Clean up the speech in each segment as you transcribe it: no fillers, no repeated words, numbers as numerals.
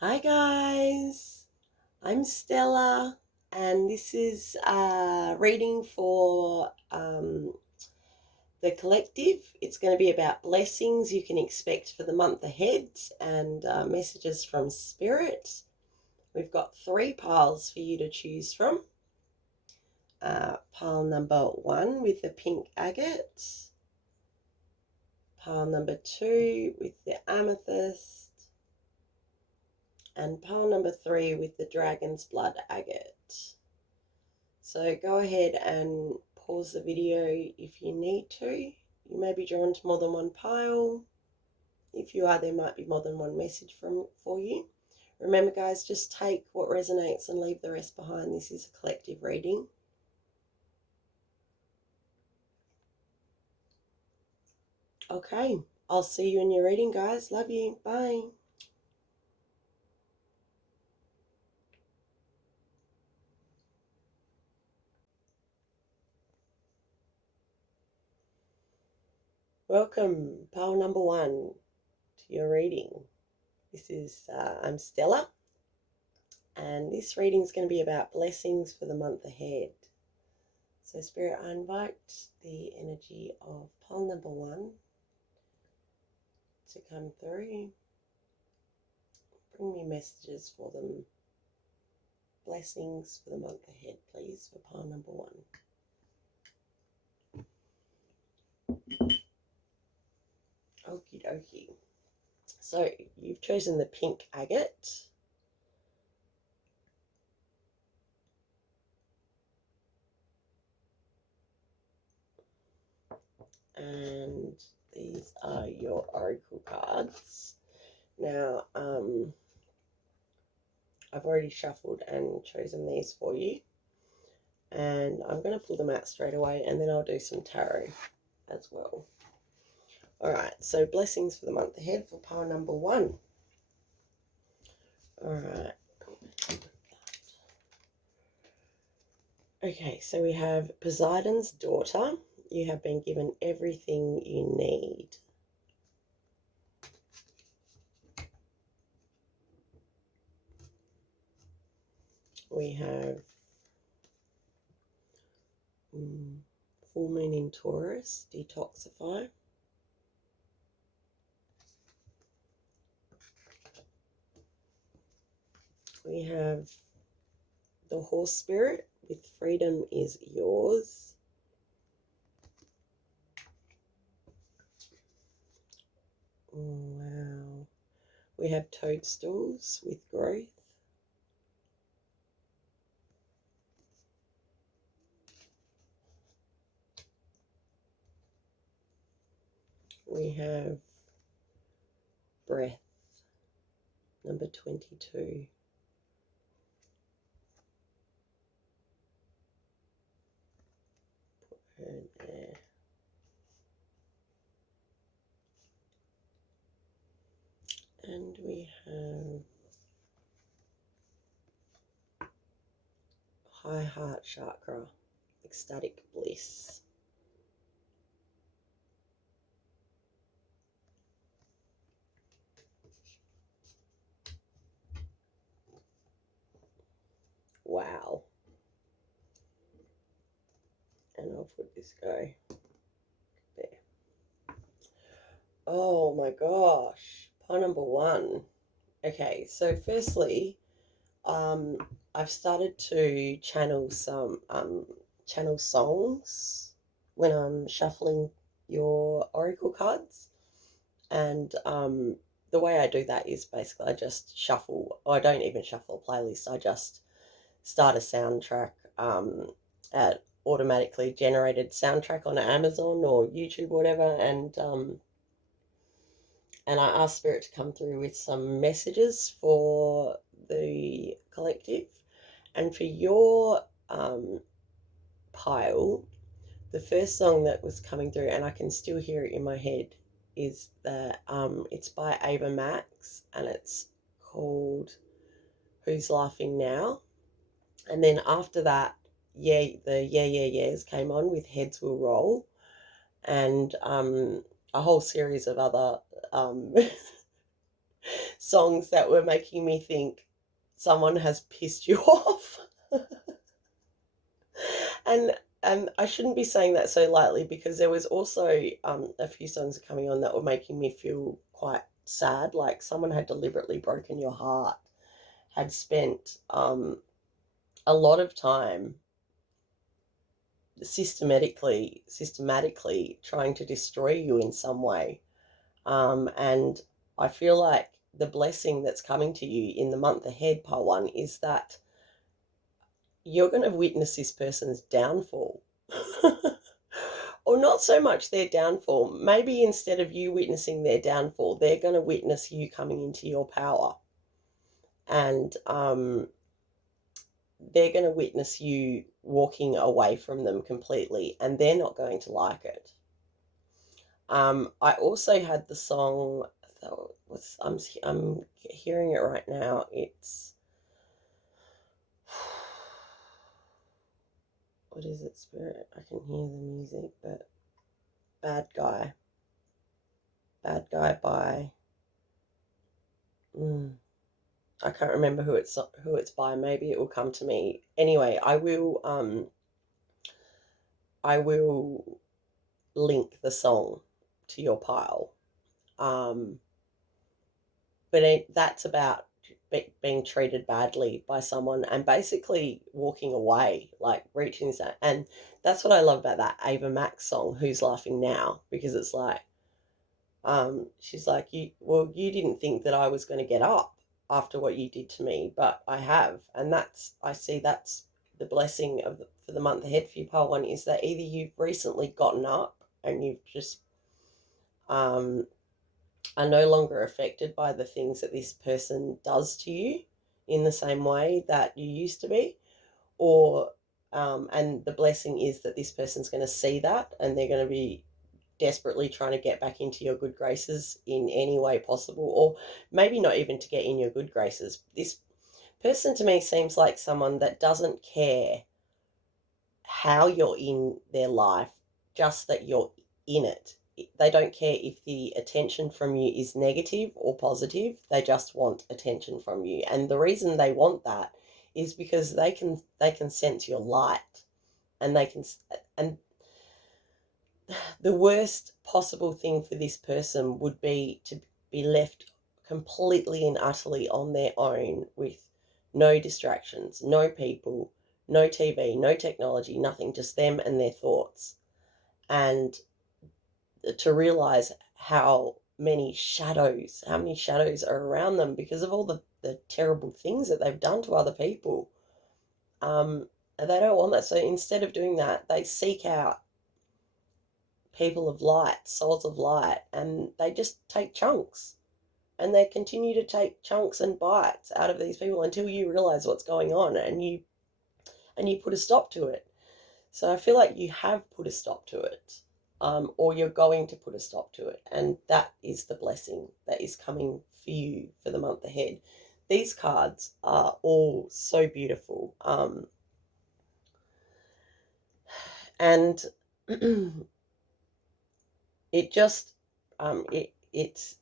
Hi guys, I'm Stella, and this is a reading for the collective. It's going to be about blessings you can expect for the month ahead and messages from Spirit. We've got 3 piles for you to choose from. Pile number 1 with the pink agate, pile number 2 with the amethyst, and pile number 3 with the dragon's blood agate. So go ahead and pause the video if you need to. You may be drawn to more than one pile. If you are, there might be more than one message for you. Remember guys, just take what resonates and leave the rest behind. This is a collective reading. Okay, I'll see you in your reading guys. Love you. Bye. Welcome, pile number 1, to your reading. This is, I'm Stella, and this reading is going to be about blessings for the month ahead. So Spirit, I invite the energy of pile number 1 to come through. Bring me messages for them. Blessings for the month ahead, please, for pile number 1. Okie dokie. So you've chosen the pink agate. And these are your oracle cards. Now, I've already shuffled and chosen these for you. And I'm going to pull them out straight away, and then I'll do some tarot as well. Alright, so blessings for the month ahead for pile number 1. Alright. Okay, so we have Poseidon's daughter. You have been given everything you need. We have full moon in Taurus, detoxify. We have the horse spirit with freedom is yours. Wow. We have toadstools with growth. We have breath, number 22. Put her in there. And we have high heart chakra, ecstatic bliss. Wow. And I'll put this guy there. Oh my gosh. Pile number 1. Okay, so firstly, I've started to channel some channel songs when I'm shuffling your oracle cards, and the way I do that is basically I just shuffle. I don't even shuffle a playlist. I just start a soundtrack at automatically generated soundtrack on Amazon or YouTube or whatever, and I ask Spirit to come through with some messages for the collective. And for your pile, the first song that was coming through, and I can still hear it in my head, is that it's by Ava Max, and it's called Who's Laughing Now? And then after that, the Yeah Yeah Yeahs came on with Heads Will Roll, and a whole series of other songs that were making me think someone has pissed you off. And I shouldn't be saying that so lightly, because there was also a few songs coming on that were making me feel quite sad, like someone had deliberately broken your heart, had spent a lot of time systematically trying to destroy you in some way. And I feel like the blessing that's coming to you in the month ahead, part one, is that you're going to witness this person's downfall. Or not so much their downfall. Maybe instead of you witnessing their downfall, they're going to witness you coming into your power. And they're going to witness you walking away from them completely, and they're not going to like it. I also had the song, I'm hearing it right now. It's, what is it, Spirit? I can hear the music, but Bad Guy by, I can't remember who it's by. Maybe it will come to me. Anyway, I will link the song to your pile. But that's about being treated badly by someone and basically walking away, like reaching that. And that's what I love about that Ava Max song, Who's Laughing Now, because it's like, she's like, you didn't think that I was going to get up after what you did to me, but I have. And I see that's the blessing for the month ahead for you, pile one, is that either you've recently gotten up and you've just are no longer affected by the things that this person does to you in the same way that you used to be, or and the blessing is that this person's going to see that and they're going to be desperately trying to get back into your good graces in any way possible, or maybe not even to get in your good graces. This person to me seems like someone that doesn't care how you're in their life, just that you're in it. They don't care if the attention from you is negative or positive. They just want attention from you. And the reason they want that is because they can sense your light, and and the worst possible thing for this person would be to be left completely and utterly on their own with no distractions, no people, no TV, no technology, nothing, just them and their thoughts. And to realize how many shadows are around them because of all the terrible things that they've done to other people. And they don't want that. So instead of doing that, they seek out people of light, souls of light, and they just take chunks. And they continue to take chunks and bites out of these people until you realize what's going on, and you put a stop to it. So I feel like you have put a stop to it, or you're going to put a stop to it, and that is the blessing that is coming for you for the month ahead. These cards are all so beautiful, and it just it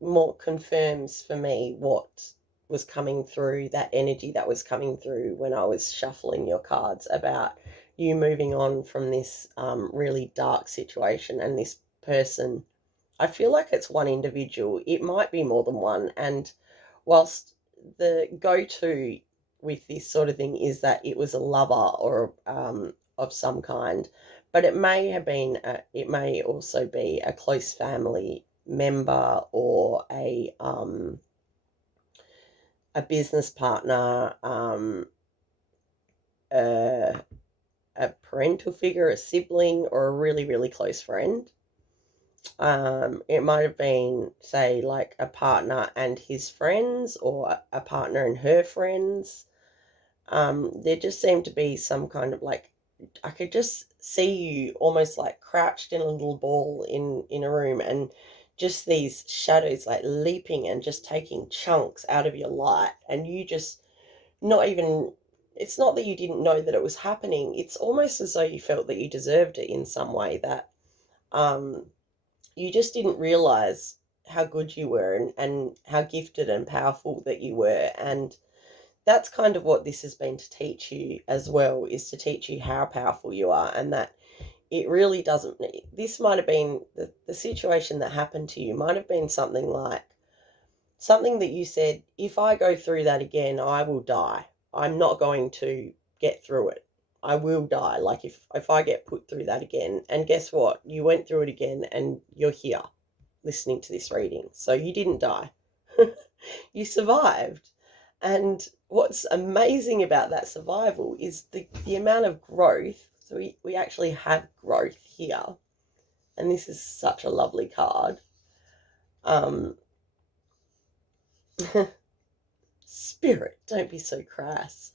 more confirms for me what was coming through, that energy that was coming through when I was shuffling your cards, about you moving on from this really dark situation. And this person, I feel like it's one individual. It might be more than one. And whilst the go-to with this sort of thing is that it was a lover or of some kind, but it may also be a close family member, or a business partner, a parental figure, a sibling, or a really, really close friend. It might have been, say, like a partner and his friends, or a partner and her friends. There just seemed to be some kind of, like, I could just see you almost like crouched in a little ball in a room, and just these shadows like leaping and just taking chunks out of your light, and you just not even, it's not that you didn't know that it was happening, it's almost as though you felt that you deserved it in some way, that you just didn't realize how good you were and how gifted and powerful that you were. And that's kind of what this has been to teach you as well, is to teach you how powerful you are, and that it really doesn't. This might have been the situation that happened to you, might have been something like something that you said, if I go through that again, I will die. I'm not going to get through it. I will die. Like if I get put through that again. And guess what? You went through it again and you're here listening to this reading. So you didn't die. You survived. And what's amazing about that survival is the amount of growth. So we actually have growth here. And this is such a lovely card. Spirit, don't be so crass.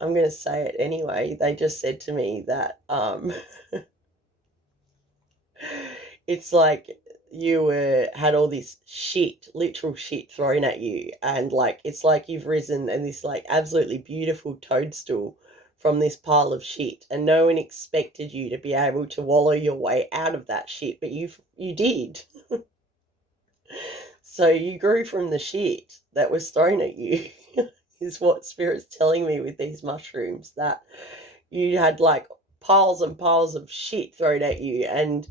I'm going to say it anyway. They just said to me that it's like you had all this shit, literal shit thrown at you, and like it's like you've risen and this like absolutely beautiful toadstool from this pile of shit, and no one expected you to be able to wallow your way out of that shit, but you did. So you grew from the shit that was thrown at you. Is what Spirit's telling me with these mushrooms, that you had like piles and piles of shit thrown at you, and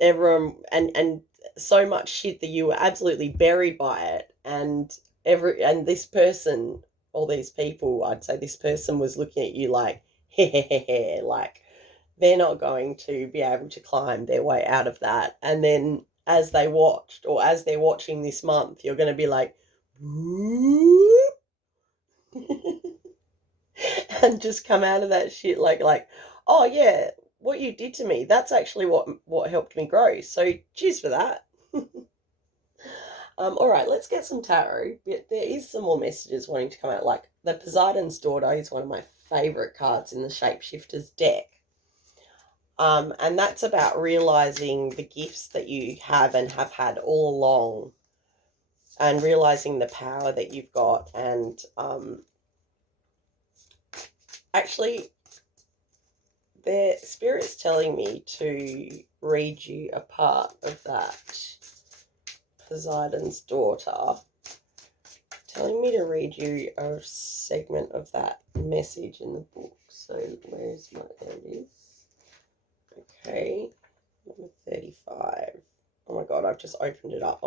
everyone and so much shit that you were absolutely buried by it, and this person, all these people, I'd say this person was looking at you like like they're not going to be able to climb their way out of that. And then as they watched, or as they're watching this month, you're going to be like whoop, and just come out of that shit like, oh yeah, what you did to me, that's actually what helped me grow. So cheers for that. All right, let's get some tarot. There is some more messages wanting to come out. Like the Poseidon's Daughter is one of my favorite cards in the Shapeshifters deck. And that's about realizing the gifts that you have and have had all along, and realizing the power that you've got. And actually, their Spirit's telling me to read you a part of that Poseidon's Daughter, telling me to read you a segment of that message in the book. So where's my, there it is. Okay, number 35. Oh my God, I've just opened it up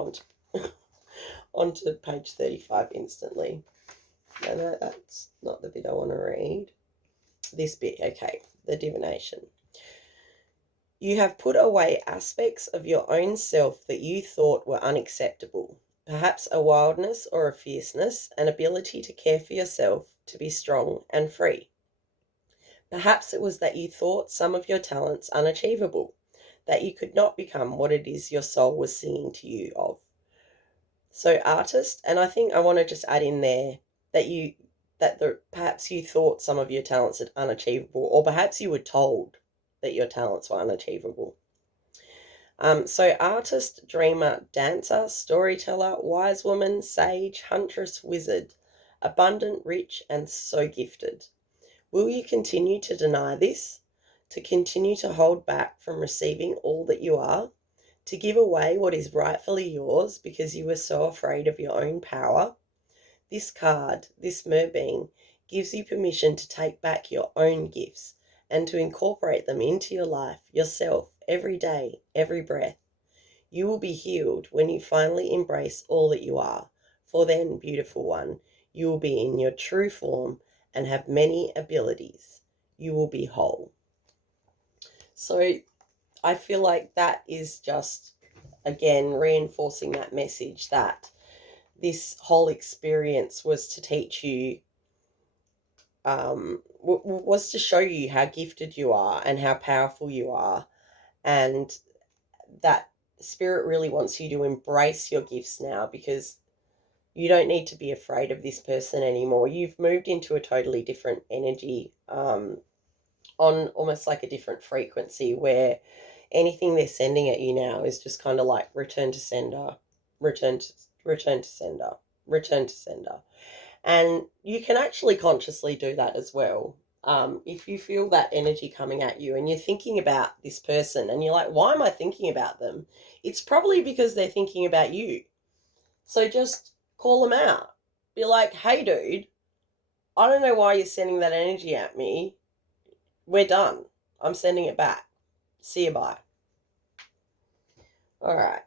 onto page 35 instantly. No, that's not the bit I want to read. This bit, okay, the divination. You have put away aspects of your own self that you thought were unacceptable, perhaps a wildness or a fierceness, an ability to care for yourself, to be strong and free. Perhaps it was that you thought some of your talents unachievable, that you could not become what it is your soul was singing to you of. So artist, and I think I want to just add in there that perhaps you thought some of your talents are unachievable, or perhaps you were told that your talents were unachievable. So artist, dreamer, dancer, storyteller, wise woman, sage, huntress, wizard, abundant, rich, and so gifted. Will you continue to deny this, to continue to hold back from receiving all that you are, to give away what is rightfully yours because you were so afraid of your own power? This card, this merbeing, gives you permission to take back your own gifts and to incorporate them into your life, yourself, every day, every breath. You will be healed when you finally embrace all that you are, for then, beautiful one, you will be in your true form and have many abilities. You will be whole. So I feel like that is just, again, reinforcing that message that this whole experience was to teach you, was to show you how gifted you are and how powerful you are, and that Spirit really wants you to embrace your gifts now, because you don't need to be afraid of this person anymore. You've moved into a totally different energy, on almost like a different frequency, where anything they're sending at you now is just kind of like return to sender, return to sender, return to sender. And you can actually consciously do that as well. if you feel that energy coming at you and you're thinking about this person and you're like, why am I thinking about them? It's probably because they're thinking about you. So just call them out. Be like, hey, dude, I don't know why you're sending that energy at me. We're done. I'm sending it back. See you, bye. All right.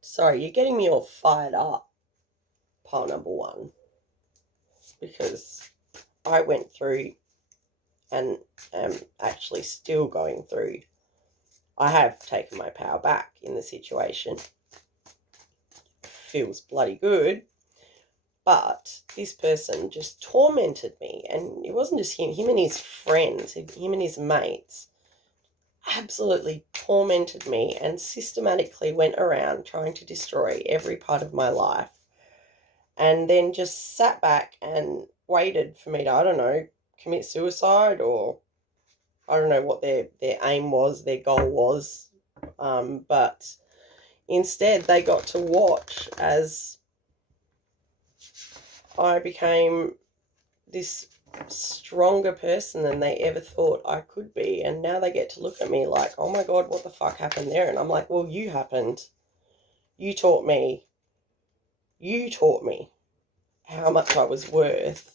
Sorry, you're getting me all fired up, pile number one, because I went through and am actually still going through. I have taken my power back in the situation. Feels bloody good. But this person just tormented me. And it wasn't just him and his friends, him and his mates absolutely tormented me and systematically went around trying to destroy every part of my life. And then just sat back and waited for me to, I don't know, commit suicide, or I don't know what their aim was, their goal was. But instead they got to watch as I became this stronger person than they ever thought I could be. And now they get to look at me like, oh my God, what the fuck happened there? And I'm like, well, you happened. You taught me how much I was worth.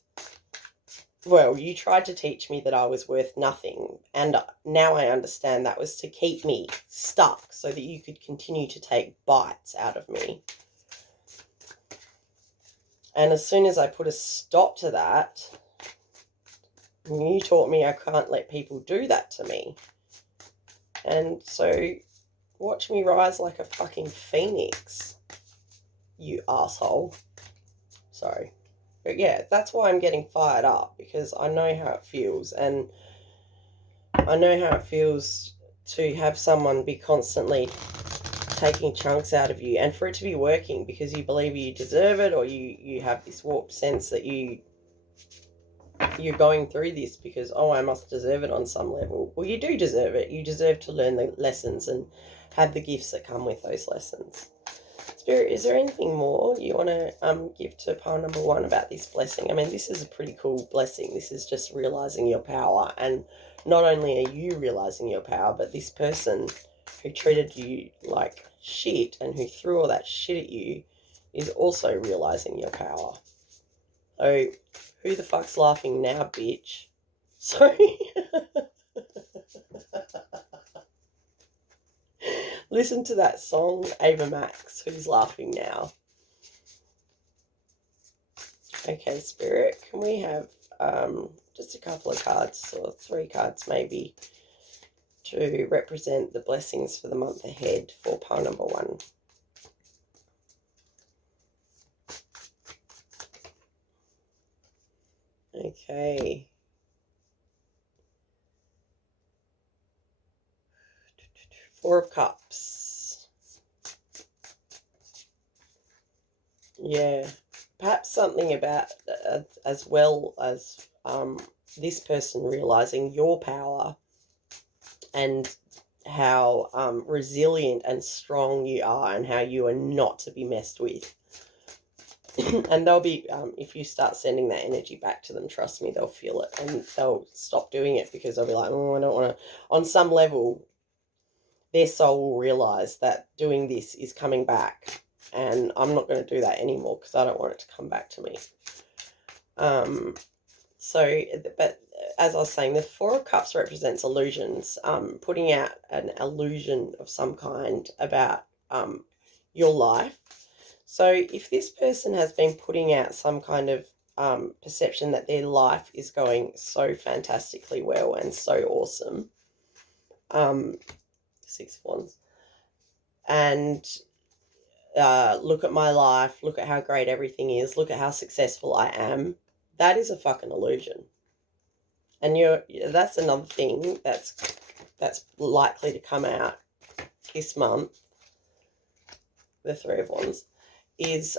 Well, you tried to teach me that I was worth nothing. And now I understand that was to keep me stuck so that you could continue to take bites out of me. And as soon as I put a stop to that, you taught me I can't let people do that to me. And so watch me rise like a fucking phoenix, you asshole. Sorry. But yeah, that's why I'm getting fired up, because I know how it feels. And I know how it feels to have someone be constantly taking chunks out of you, and for it to be working because you believe you deserve it, or you have this warped sense that you're going through this because, oh, I must deserve it on some level. Well, you do deserve it. You deserve to learn the lessons and have the gifts that come with those lessons. Spirit, is there anything more you want to give to pile number one about this blessing? I mean, this is a pretty cool blessing. This is just realizing your power. And not only are you realizing your power, but this person who treated you like shit and who threw all that shit at you is also realizing your power. So, who the fuck's laughing now, bitch? Sorry. Listen to that song, Ava Max, Who's Laughing Now? Okay, Spirit, can we have just a couple of cards, or 3 cards maybe, to represent the blessings for the month ahead for pile number one? Okay. Four of Cups. Yeah. Perhaps something about, as well as this person realizing your power and how resilient and strong you are, and how you are not to be messed with. And they'll be, if you start sending that energy back to them, trust me, they'll feel it, and they'll stop doing it because they'll be like, oh, I don't want to. On some level, their soul will realize that doing this is coming back, and I'm not going to do that anymore because I don't want it to come back to me. So, but as I was saying, the Four of Cups represents illusions, putting out an illusion of some kind about your life. So if this person has been putting out some kind of perception that their life is going so fantastically well and so awesome, 6 of Wands, and look at my life, look at how great everything is, look at how successful I am, that is a fucking illusion. And that's another thing that's likely to come out this month, the 3 of Wands, is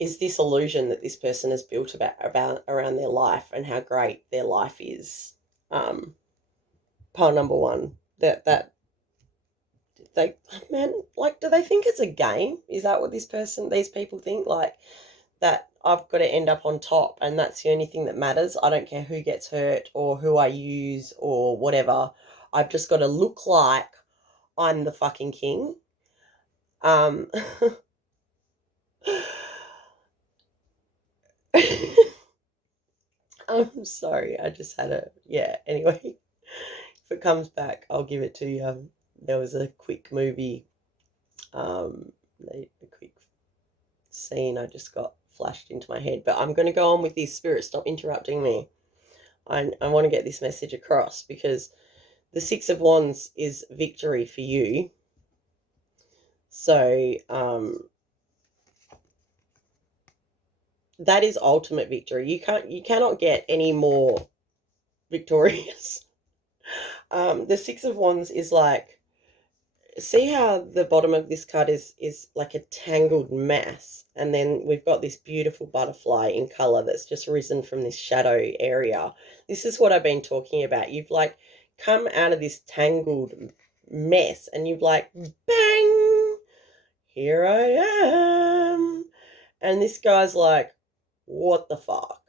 this illusion that this person has built about around their life and how great their life is. Pile number one, that they, man, like, do they think it's a game? Is that what these people think? Like, that I've got to end up on top, and that's the only thing that matters. I don't care who gets hurt or who I use or whatever. I've just got to look like I'm the fucking king. I'm sorry, I just had anyway. If it comes back, I'll give it to you. There was a quick movie, a quick scene I just got flashed into my head. But I'm going to go on with this. Spirit, stop interrupting me. I want to get this message across, because the Six of Wands is victory for you. So that is ultimate victory. You cannot get any more victorious. The Six of Wands is like, see how the bottom of this card is like a tangled mass, and then we've got this beautiful butterfly in color that's just risen from this shadow area. This is what I've been talking about. You've like come out of this tangled mess, and you've like, bang, here I am. And this guy's like, what the fuck?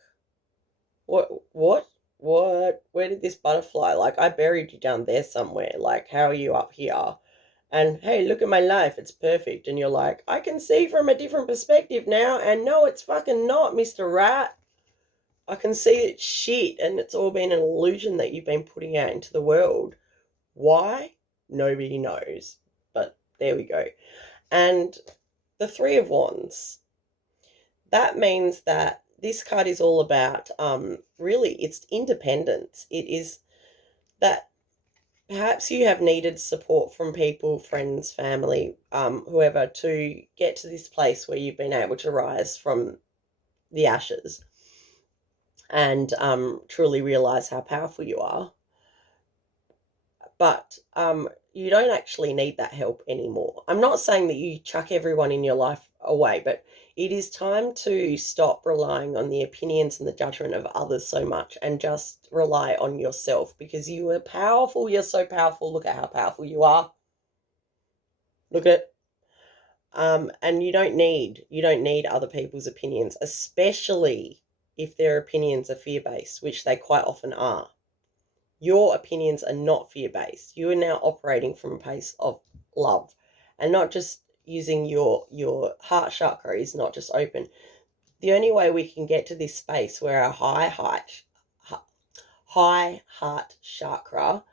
What? Where did this butterfly? Like, I buried you down there somewhere. Like, how are you up here? And hey, look at my life, it's perfect. And you're like, I can see from a different perspective now, and no, it's fucking not, Mr. Rat. I can see it's shit, and it's all been an illusion that you've been putting out into the world. Why? Nobody knows. But there we go. And the Three of Wands, that means that this card is all about, really, it's independence. It is that perhaps you have needed support from people, friends, family, whoever, to get to this place where you've been able to rise from the ashes and truly realize how powerful you are. But you don't actually need that help anymore. I'm not saying that you chuck everyone in your life away, but it is time to stop relying on the opinions and the judgment of others so much and just rely on yourself, because you are powerful. You're so powerful. Look at how powerful you are. Look at it. And you don't need other people's opinions, especially if their opinions are fear-based, which they quite often are. Your opinions are not fear-based. You are now operating from a place of love, and not just using your heart chakra is not just open. The only way we can get to this space where our high heart chakra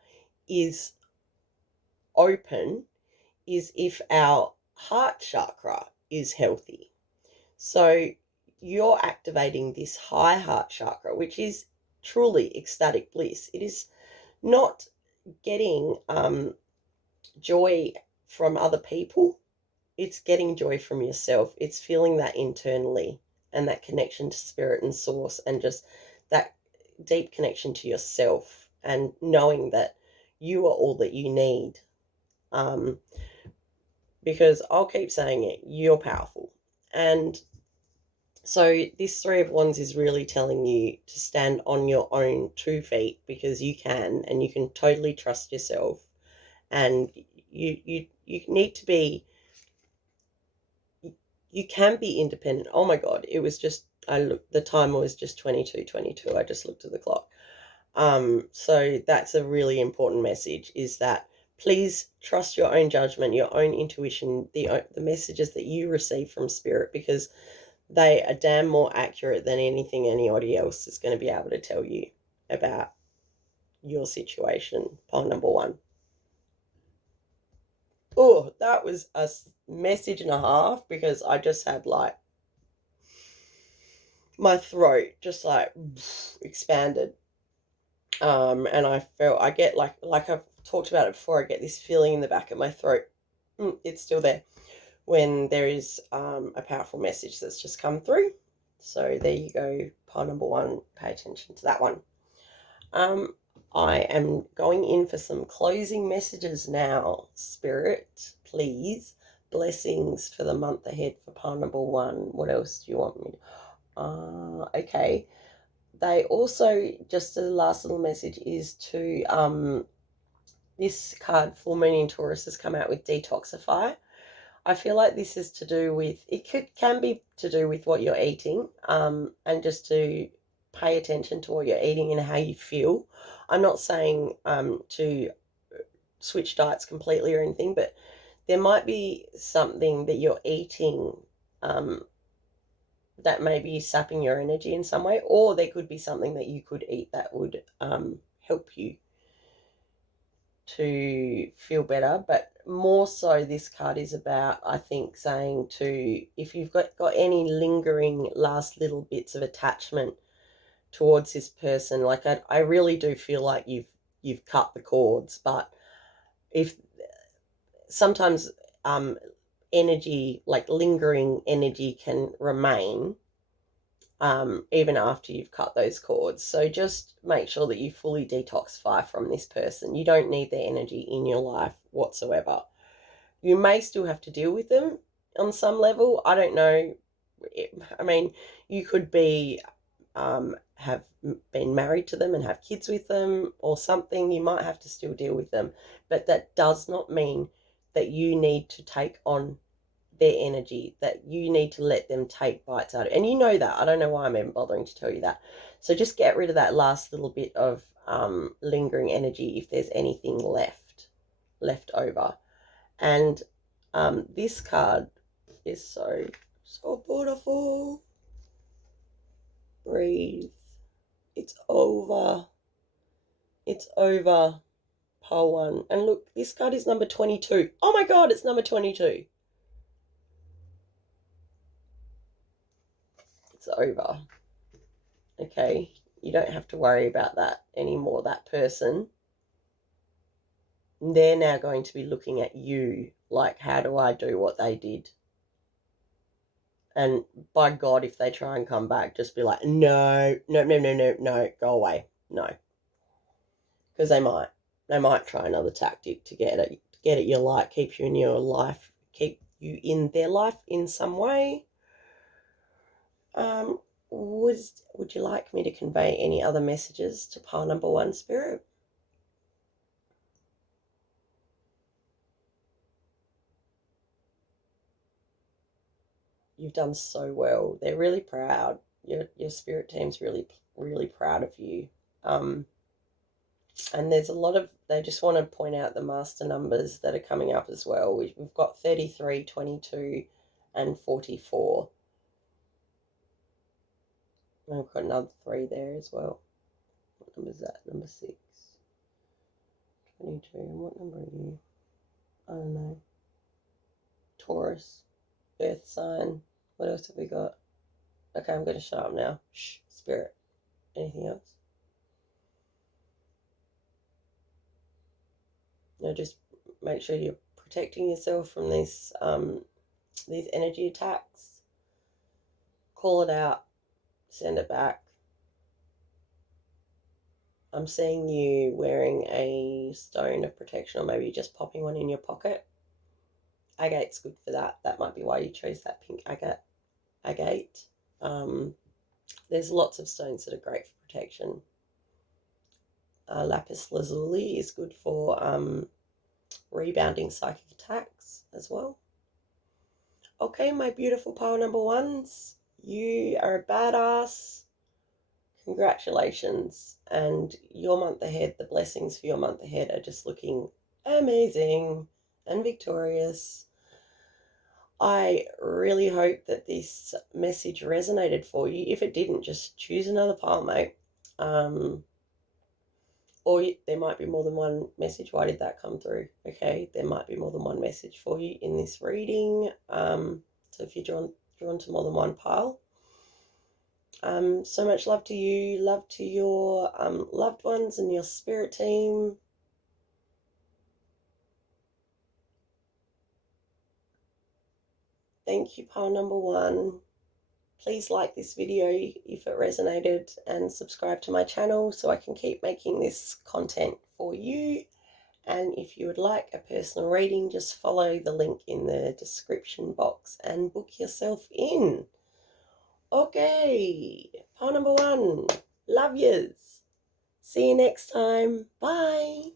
is open is if our heart chakra is healthy. So you're activating this high heart chakra, which is truly ecstatic bliss. It is not getting joy from other people. It's getting joy from yourself. It's feeling that internally, and that connection to spirit and source, and just that deep connection to yourself, and knowing that you are all that you need. Because I'll keep saying it, you're powerful. And so this Three of Wands is really telling you to stand on your own 2 feet, because you can, and you can totally trust yourself. And you need to be, you can be independent. Oh my God, it was just, the timer was just 22:22. I just looked at the clock. So that's a really important message, is that please trust your own judgment, your own intuition, the messages that you receive from spirit, because they are damn more accurate than anything anybody else is going to be able to tell you about your situation. Pile number 1. Oh, that was a message and a half, because I just had like my throat just like expanded. And I get like I've talked about it before, I get this feeling in the back of my throat. It's still there when there is a powerful message that's just come through. So there you go, pile number 1. Pay attention to that one. I am going in for some closing messages now. Spirit, please. Blessings for the month ahead for pile number 1. What else do you want me to? Okay. They also, just a last little message is to, this card, Full Moon in Taurus, has come out with Detoxify. I feel like this is to do with, can be to do with what you're eating, and just to pay attention to what you're eating and how you feel. I'm not saying to switch diets completely or anything, but there might be something that you're eating that may be sapping your energy in some way, or there could be something that you could eat that would help you to feel better. But more so, this card is about, I think, saying to, if you've got any lingering last little bits of attachment towards this person, like I really do feel like you've cut the cords. But if sometimes energy, like lingering energy, can remain even after you've cut those cords. So just make sure that you fully detoxify from this person. You don't need their energy in your life whatsoever. You may still have to deal with them on some level. I don't know. I mean, you could be have been married to them and have kids with them or something. You might have to still deal with them, but that does not mean that you need to take on their energy, that you need to let them take bites out of it. And you know that. I don't know why I'm even bothering to tell you that. So just get rid of that last little bit of lingering energy if there's anything left over. And this card is so beautiful. Breathe. It's over. It's over. Pile 1. And look, this card is number 22. Oh my God, it's number 22. It's over. Okay, you don't have to worry about that anymore. That person, they're now going to be looking at you like, how do I do what they did? And by God, if they try and come back, just be like, no, go away. No. Because they might try another tactic to get at your life, keep you in your life, keep you in their life in some way. Would you like me to convey any other messages to pile number 1, Spirit? You've done so well. They're really proud. Your spirit team's really proud of you. And there's a lot of, they just want to point out the master numbers that are coming up as well. We've got 33, 22, and 44. And we've got another 3 there as well. What number is that? Number 6. 22. And what number are you? I don't know. Taurus. Earth sign. What else have we got? Okay, I'm going to shut up now. Shh, Spirit. Anything else? Just make sure you're protecting yourself from these energy attacks. Call it out. Send it back. I'm seeing you wearing a stone of protection, or maybe just popping one in your pocket. Agate's good for that. That might be why you chose that pink agate. There's lots of stones that are great for protection. Lapis lazuli is good for rebounding psychic attacks as well. Okay, my beautiful pile number 1s, you are a badass. Congratulations. And your month ahead, the blessings for your month ahead are just looking amazing and victorious. I really hope that this message resonated for you. If it didn't, just choose another pile, mate. Or there might be more than one message. Why did that come through? Okay, there might be more than one message for you in this reading. So if you're drawn to more than one pile, so much love to you, love to your loved ones and your spirit team. Thank you, pile number 1. Please like this video if it resonated, and subscribe to my channel so I can keep making this content for you. And if you would like a personal reading, just follow the link in the description box and book yourself in. Okay, pile number 1. Love yous. See you next time. Bye.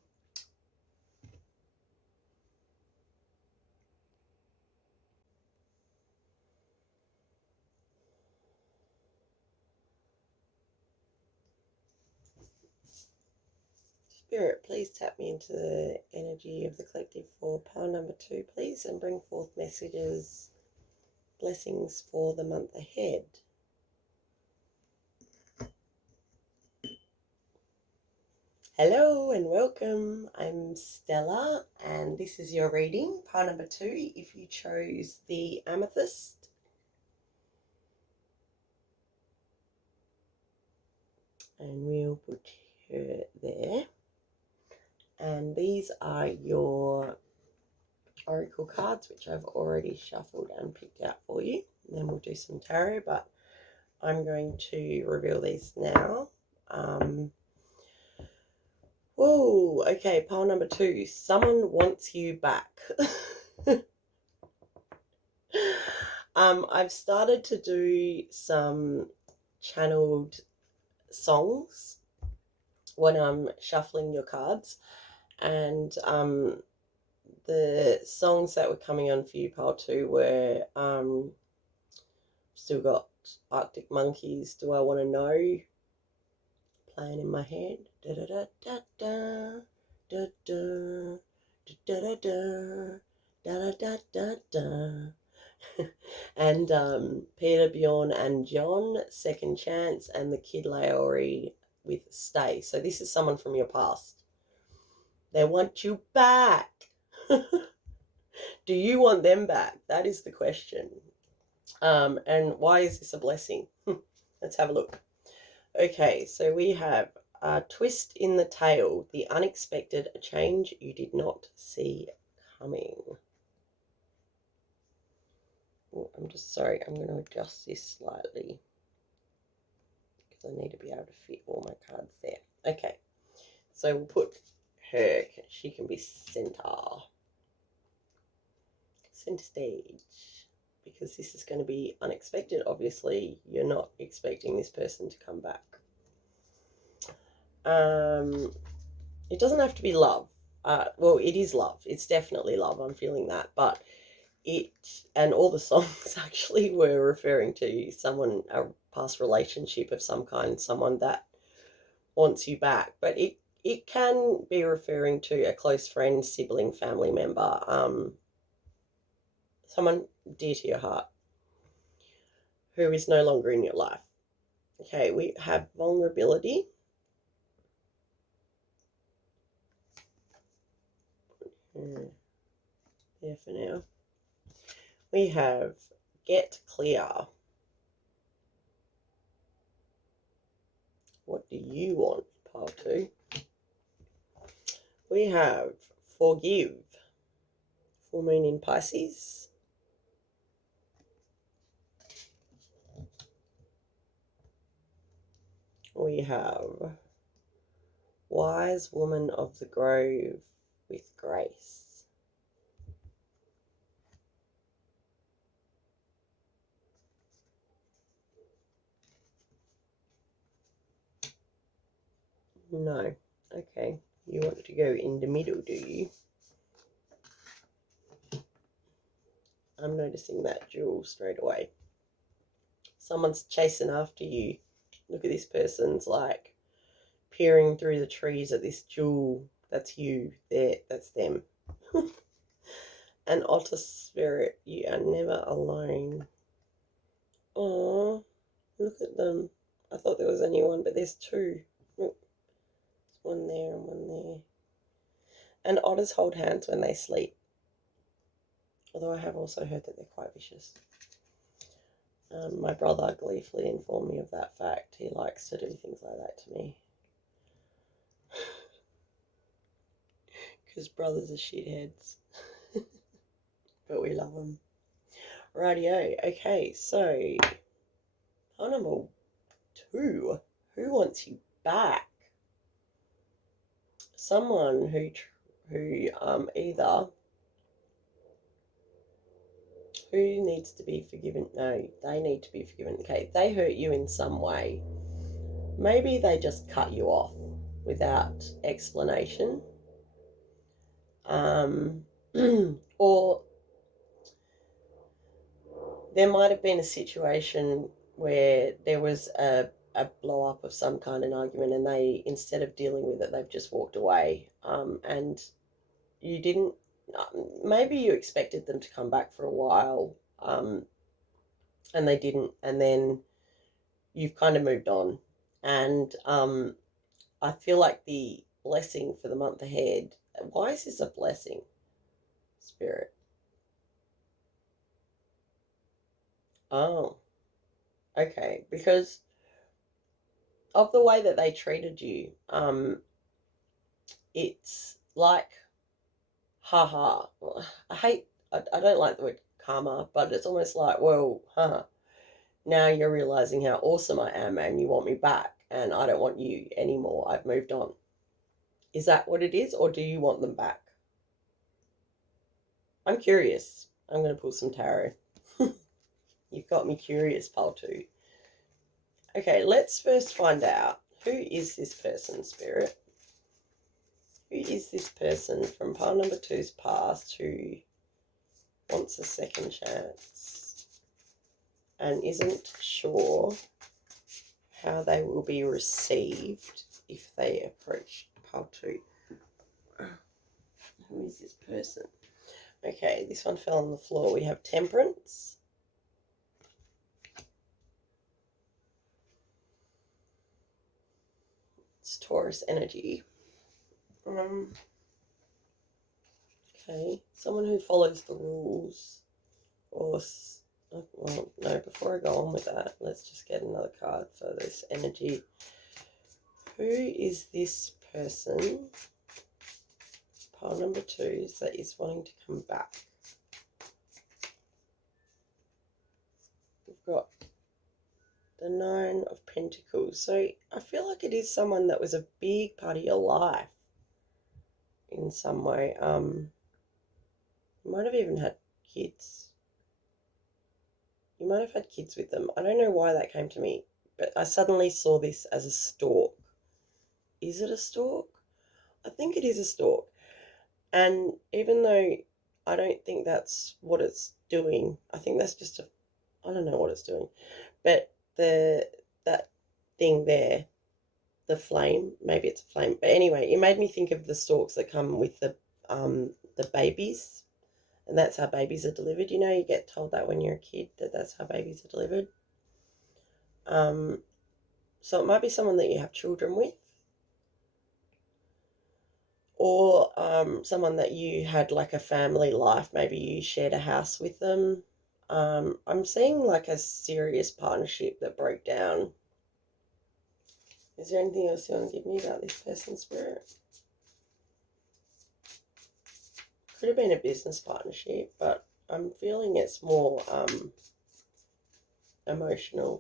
Spirit, please tap me into the energy of the collective for pile number 2, please, and bring forth messages, blessings for the month ahead. Hello and welcome. I'm Stella, and this is your reading, pile number 2, if you chose the amethyst. And we'll put her there. And these are your oracle cards, which I've already shuffled and picked out for you. And then we'll do some tarot, but I'm going to reveal these now. Whoa, okay, pile number 2. Someone wants you back. I've started to do some channeled songs when I'm shuffling your cards, and the songs that were coming on for you, pile 2, were still got Arctic Monkeys, Do I Want to Know, playing in my head. Da da da da da da da da da da da da da da. And Peter, Bjorn and John, Second Chance, and the Kid Laori with Stay. So this is someone from your past. They want you back. Do you want them back? That is the question. And why is this a blessing? Let's have a look. Okay, so we have a twist in the tale, the unexpected, a change you did not see coming. Oh, I'm just sorry, I'm going to adjust this slightly because I need to be able to fit all my cards there. Okay, so we'll put her, she can be center stage, because this is going to be unexpected. Obviously, you're not expecting this person to come back. It doesn't have to be love. Well, it is love. It's definitely love. I'm feeling that, but and all the songs actually were referring to someone, a past relationship of some kind, someone that wants you back, but it can be referring to a close friend, sibling, family member, someone dear to your heart who is no longer in your life. Okay, we have vulnerability. There for now. We have get clear. What do you want, pile 2? We have forgive. Full moon in Pisces. We have wise woman of the grove with grace. No. Okay. You want to go in the middle, do you? I'm noticing that jewel straight away. Someone's chasing after you. Look at this person's like peering through the trees at this jewel. That's you. There. That's them. An otter spirit. You are never alone. Oh, look at them. I thought there was only one, but there's 2. Look. One there and one there. And otters hold hands when they sleep. Although I have also heard that they're quite vicious. My brother gleefully informed me of that fact. He likes to do things like that to me. Because brothers are shitheads. But we love them. Rightio. Okay, so pile number 2. Who wants you back? Someone who either who needs to be forgiven. No, they need to be forgiven. Okay, they hurt you in some way. Maybe they just cut you off without explanation. Or there might have been a situation where there was a a blow up of some kind, an argument, and they, instead of dealing with it, they've just walked away. And you didn't, maybe you expected them to come back for a while, and they didn't, and then you've kind of moved on. And I feel like the blessing for the month ahead, why is this a blessing, Spirit? Oh, okay, because of the way that they treated you. It's like, haha. I don't like the word karma, but it's almost like, well, now you're realizing how awesome I am and you want me back and I don't want you anymore. I've moved on. Is that what it is, or do you want them back? I'm curious. I'm going to pull some tarot. You've got me curious, pile two. Okay, let's first find out, who is this person, Spirit? Who is this person from pile number two's past who wants a second chance and isn't sure how they will be received if they approach pile two? Who is this person? Okay, this one fell on the floor. We have Temperance. It's Taurus energy. Okay, someone who follows the rules, or well, no. Before I go on with that, let's just get another card for this energy. Who is this person? Pile number two that is wanting to come back. We've got the Nine of Pentacles. So I feel like it is someone that was a big part of your life in some way. You might have even had kids. You might have had kids with them. I don't know why that came to me, but I suddenly saw this as a stalk. Is it a stalk? I think it is a stalk. And even though I don't think that's what it's doing, I think that's just I don't know what it's doing. But that thing there, the flame, maybe it's a flame. But anyway, it made me think of the stalks that come with the babies. And that's how babies are delivered. You know, you get told that when you're a kid, that's how babies are delivered. So it might be someone that you have children with, or someone that you had like a family life. Maybe you shared a house with them. I'm seeing like a serious partnership that broke down. Is there anything else you want to give me about this person, Spirit? Could have been a business partnership, but I'm feeling it's more emotionally,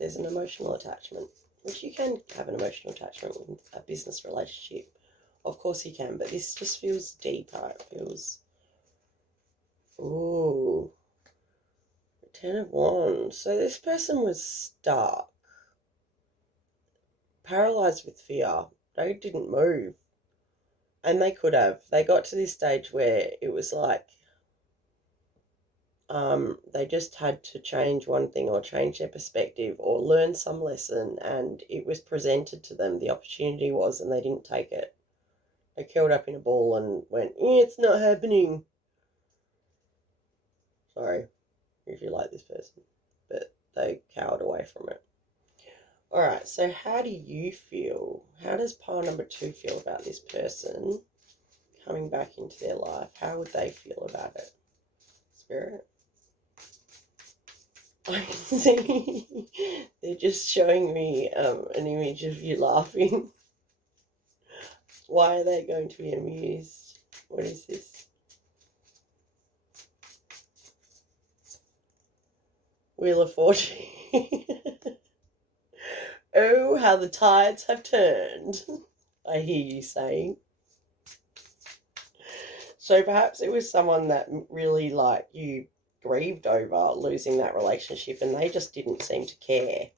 there's an emotional attachment, which you can have an emotional attachment with a business relationship. Of course you can, but this just feels deeper. It feels, ooh, Ten of Wands. So this person was stuck, paralyzed with fear. They didn't move. And they could have. They got to this stage where it was like they just had to change one thing or change their perspective or learn some lesson, and it was presented to them. The opportunity was, and they didn't take it. They curled up in a ball and went, it's not happening. Sorry if you like this person, but they cowered away from it. All right, so how do you feel? How does pile number two feel about this person coming back into their life? How would they feel about it, Spirit? I can see they're just showing me an image of you laughing. Why are they going to be amused? What is this? Wheel of Fortune. Oh, how the tides have turned, I hear you saying. So perhaps it was someone that really, like, you grieved over losing that relationship, and they just didn't seem to care.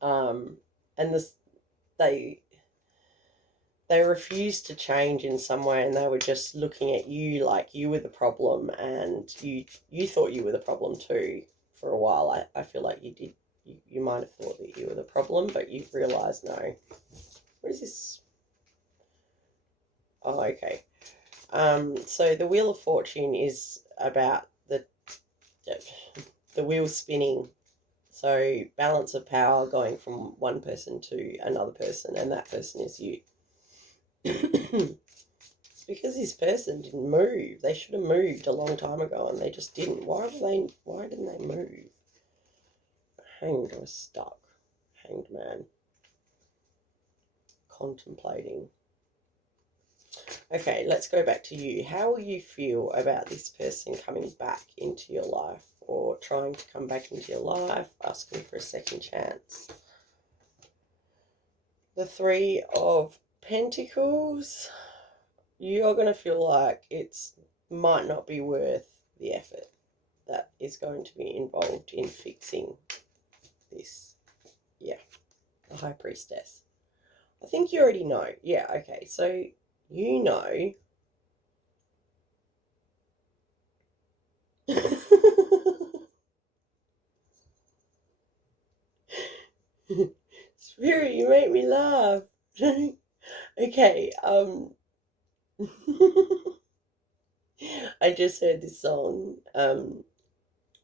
And they refused to change in some way, and they were just looking at you like you were the problem, and you thought you were the problem too. for a while. I feel like you might have thought that you were the problem, but you've realised no. What is this? Oh, okay. So the Wheel of Fortune is about the wheel spinning. So balance of power going from one person to another person, and that person is you. It's because this person didn't move. They should have moved a long time ago, and they just didn't. Why didn't they move? Hanged was stuck. Hanged man. Contemplating. Okay, let's go back to you. How will you feel about this person coming back into your life, or trying to come back into your life, asking for a second chance? The Three of Pentacles. You're going to feel like it's might not be worth the effort that is going to be involved in fixing this. Yeah, the High Priestess. I think you already know. Yeah, okay, so you know. Spirit, you make me laugh. Okay, I just heard this song,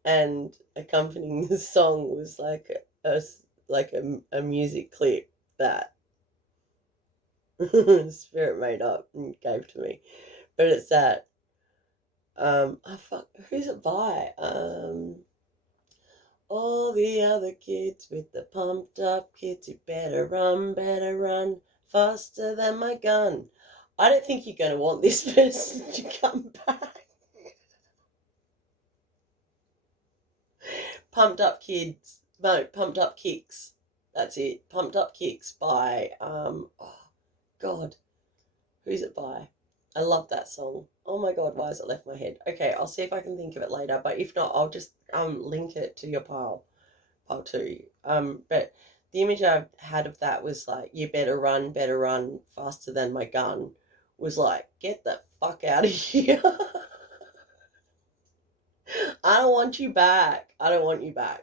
and accompanying the song was a music clip that Spirit made up and gave to me. But it's that, oh fuck, who's it by? All the other kids with the pumped up kids, you better run, faster than my gun. I don't think you're going to want this person to come back. Pumped Up Kids, no, Pumped Up Kicks. That's it. Pumped Up Kicks by, oh God, who's it by? I love that song. Oh my God, why has it left my head? Okay, I'll see if I can think of it later, but if not, I'll just link it to your pile two. But the image I had of that was like, you better run, faster than my gun. Was like, get the fuck out of here. I don't want you back. I don't want you back.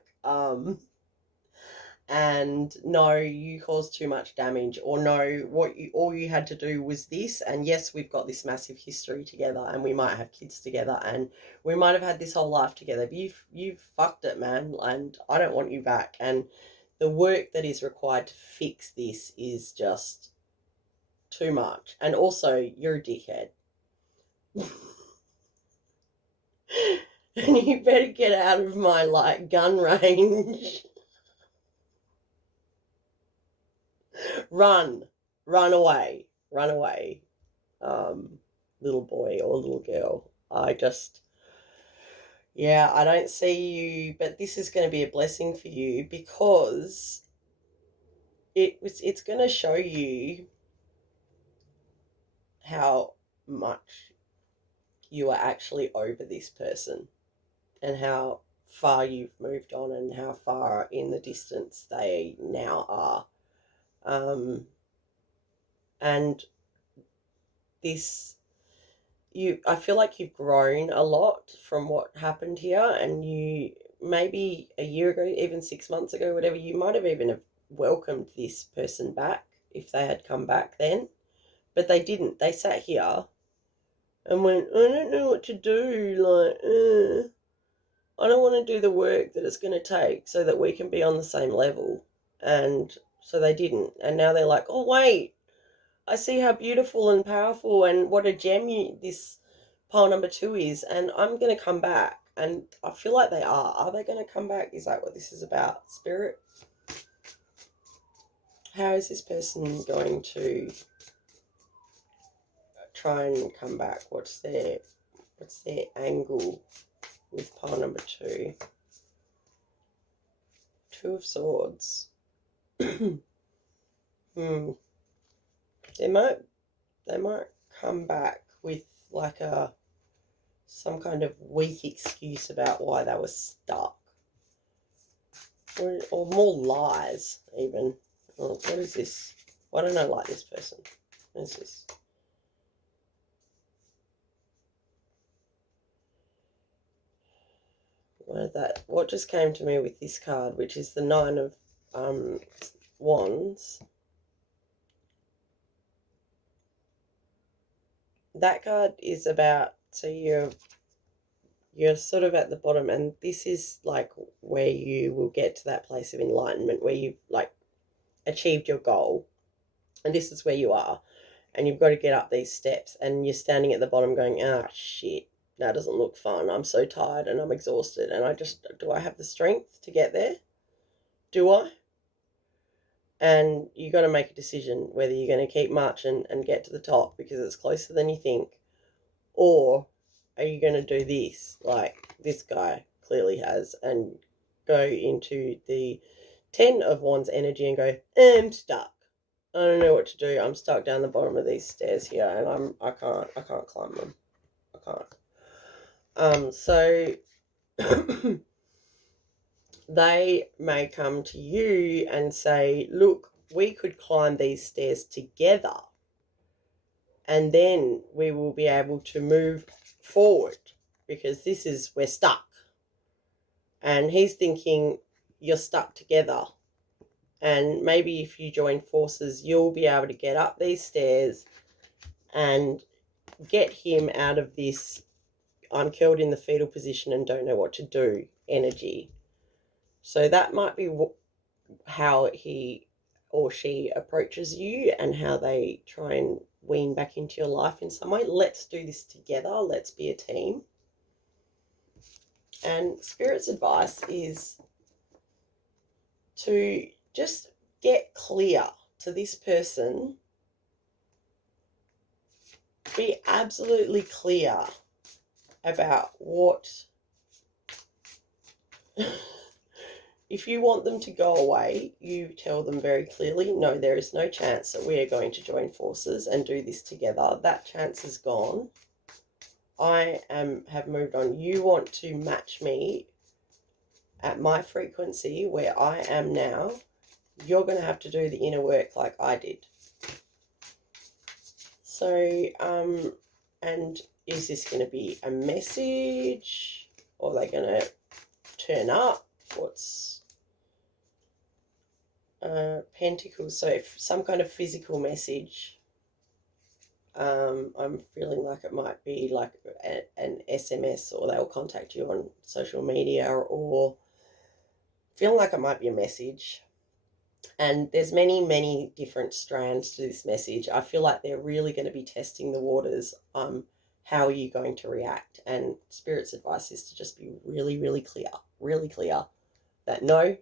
And no, you caused too much damage, or no, all you had to do was this, and yes, we've got this massive history together, and we might have kids together, and we might have had this whole life together, but you've fucked it, man, and I don't want you back. And the work that is required to fix this is just too much. And also, you're a dickhead. And you better get out of my, like, gun range. Run away, little boy or little girl. I don't see you, but this is going to be a blessing for you, because it's going to show you how much you are actually over this person, and how far you've moved on, and how far in the distance they now are. And this, I feel like you've grown a lot from what happened here, and you, maybe a year ago, even 6 months ago, whatever, you might have even have welcomed this person back if they had come back then, but they didn't. They sat here and went, I don't know what to do, like, I don't want to do the work that it's going to take so that we can be on the same level. And so they didn't, and now they're like, oh wait, I see how beautiful and powerful and what a gem this pile number 2 is, and I'm going to come back. And I feel like they are. Are they going to come back? Is that what this is about, Spirit? How is this person going to try and come back? What's their angle with pile number 2? 2 of Swords. They might come back with like some kind of weak excuse about why they were stuck, or more lies even. Oh, what is this? Why don't I like this person? What is this? Why that, what just came to me with this card, which is the Nine of Wands. That card is about, so you're sort of at the bottom, and this is like where you will get to that place of enlightenment where you've like achieved your goal, and this is where you are, and you've got to get up these steps, and you're standing at the bottom going, ah, shit, that doesn't look fun. I'm so tired and I'm exhausted, and do I have the strength to get there? Do I? And you got to make a decision whether you're going to keep marching and get to the top because it's closer than you think, or are you going to do this like this guy clearly has and go into the Ten of Wands energy and go, I'm stuck. I don't know what to do. I'm stuck down the bottom of these stairs here, and I can't climb them. I can't. So they may come to you and say, look, we could climb these stairs together, and then we will be able to move forward, because we're stuck. And he's thinking, you're stuck together. And maybe if you join forces, you'll be able to get up these stairs and get him out of this I'm curled in the fetal position and don't know what to do energy. So that might be how he or she approaches you and how they try and wean back into your life in some way. Let's do this together. Let's be a team. And Spirit's advice is to just get clear to this person. Be absolutely clear about what, if you want them to go away, you tell them very clearly, no, there is no chance that we are going to join forces and do this together. That chance is gone. I have moved on. You want to match me at my frequency where I am now. You're going to have to do the inner work like I did. So, and is this going to be a message, or are they going to turn up? What's Pentacles? So if some kind of physical message. I'm feeling like it might be like an SMS, or they'll contact you on social media, or feeling like it might be a message. And there's many different strands to this message. I feel like they're really going to be testing the waters. How are you going to react? And Spirit's advice is to just be really clear that no.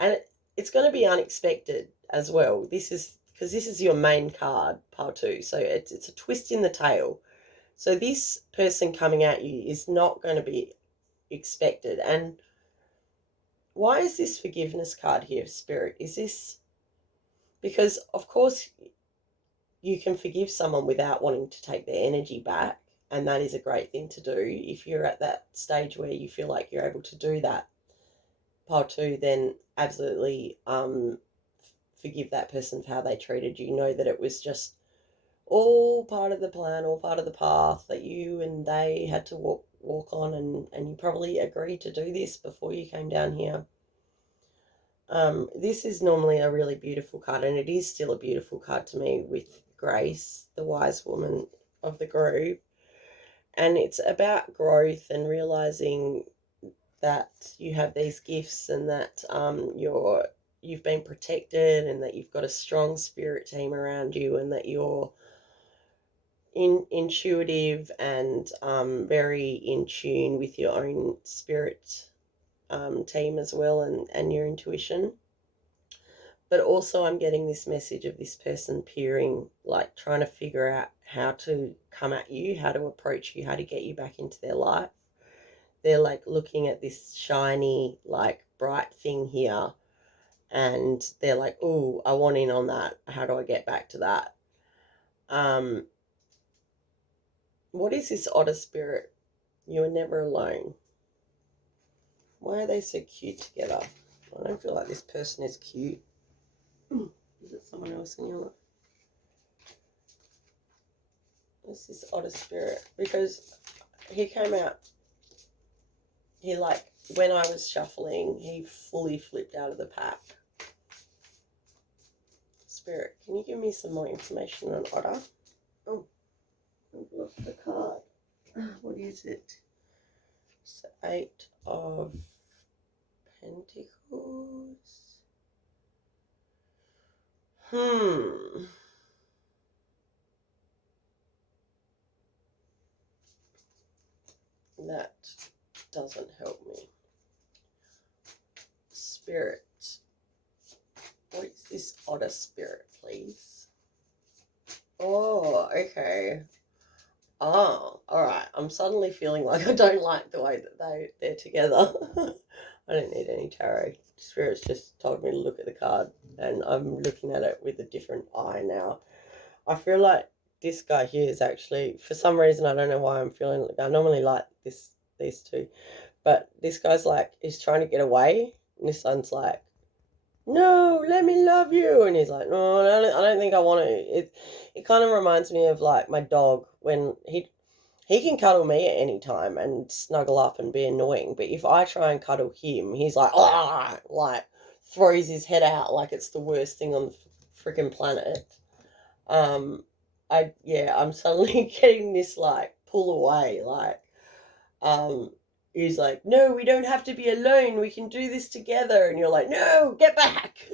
And it's going to be unexpected as well. This is your main card, pile 2. So it's a twist in the tail. So this person coming at you is not going to be expected. And why is this forgiveness card here, Spirit? Is this because, of course, you can forgive someone without wanting to take their energy back, and that is a great thing to do. If you're at that stage where you feel like you're able to do that, pile 2, then absolutely forgive that person for how they treated you. Know that it was just all part of the plan, all part of the path that you and they had to walk on, and you probably agreed to do this before you came down here. This is normally a really beautiful card, and it is still a beautiful card to me, with Grace, the wise woman of the group. And it's about growth and realizing that you have these gifts, and that you've been protected, and that you've got a strong spirit team around you, and that you're intuitive and very in tune with your own spirit team as well, and your intuition. But also I'm getting this message of this person peering, like trying to figure out how to come at you, how to approach you, how to get you back into their life. They're like looking at this shiny, like bright thing here, and they're like, oh, I want in on that. How do I get back to that? What is this otter spirit? You are never alone. Why are they so cute together? I don't feel like this person is cute. Is it someone else in your life? What's this otter spirit? Because he came out he like, when I was shuffling, he fully flipped out of the pack. Spirit, can you give me some more information on Otter? Oh, I've lost the card. What is it? It's the 8 of Pentacles. That doesn't help me. Spirit. What is this Otter spirit, please? Oh, okay. Oh, alright. I'm suddenly feeling like I don't like the way that they're together. I don't need any tarot. Spirit's just told me to look at the card, and I'm looking at it with a different eye now. I feel like this guy here is actually, for some reason, I don't know why I'm feeling like, I normally like these two, but this guy's like, he's trying to get away, and this one's like, no, let me love you, and he's like, no, I don't think I want to. It kind of reminds me of like my dog when he can cuddle me at any time and snuggle up and be annoying, but if I try and cuddle him, he's like, ah, like throws his head out like it's the worst thing on the freaking planet. I'm suddenly getting this like pull away, like, he's like, no, we don't have to be alone, we can do this together, and you're like, no, get back.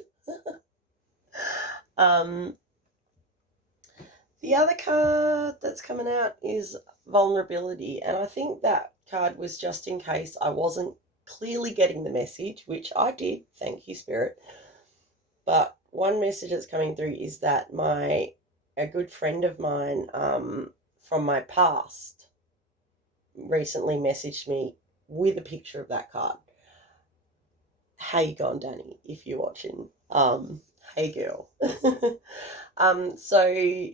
The other card that's coming out is vulnerability, and I think that card was just in case I wasn't clearly getting the message, which I did, thank you, Spirit. But one message that's coming through is that a good friend of mine from my past recently messaged me with a picture of that card. How you going, Danny, if you're watching? Hey girl. So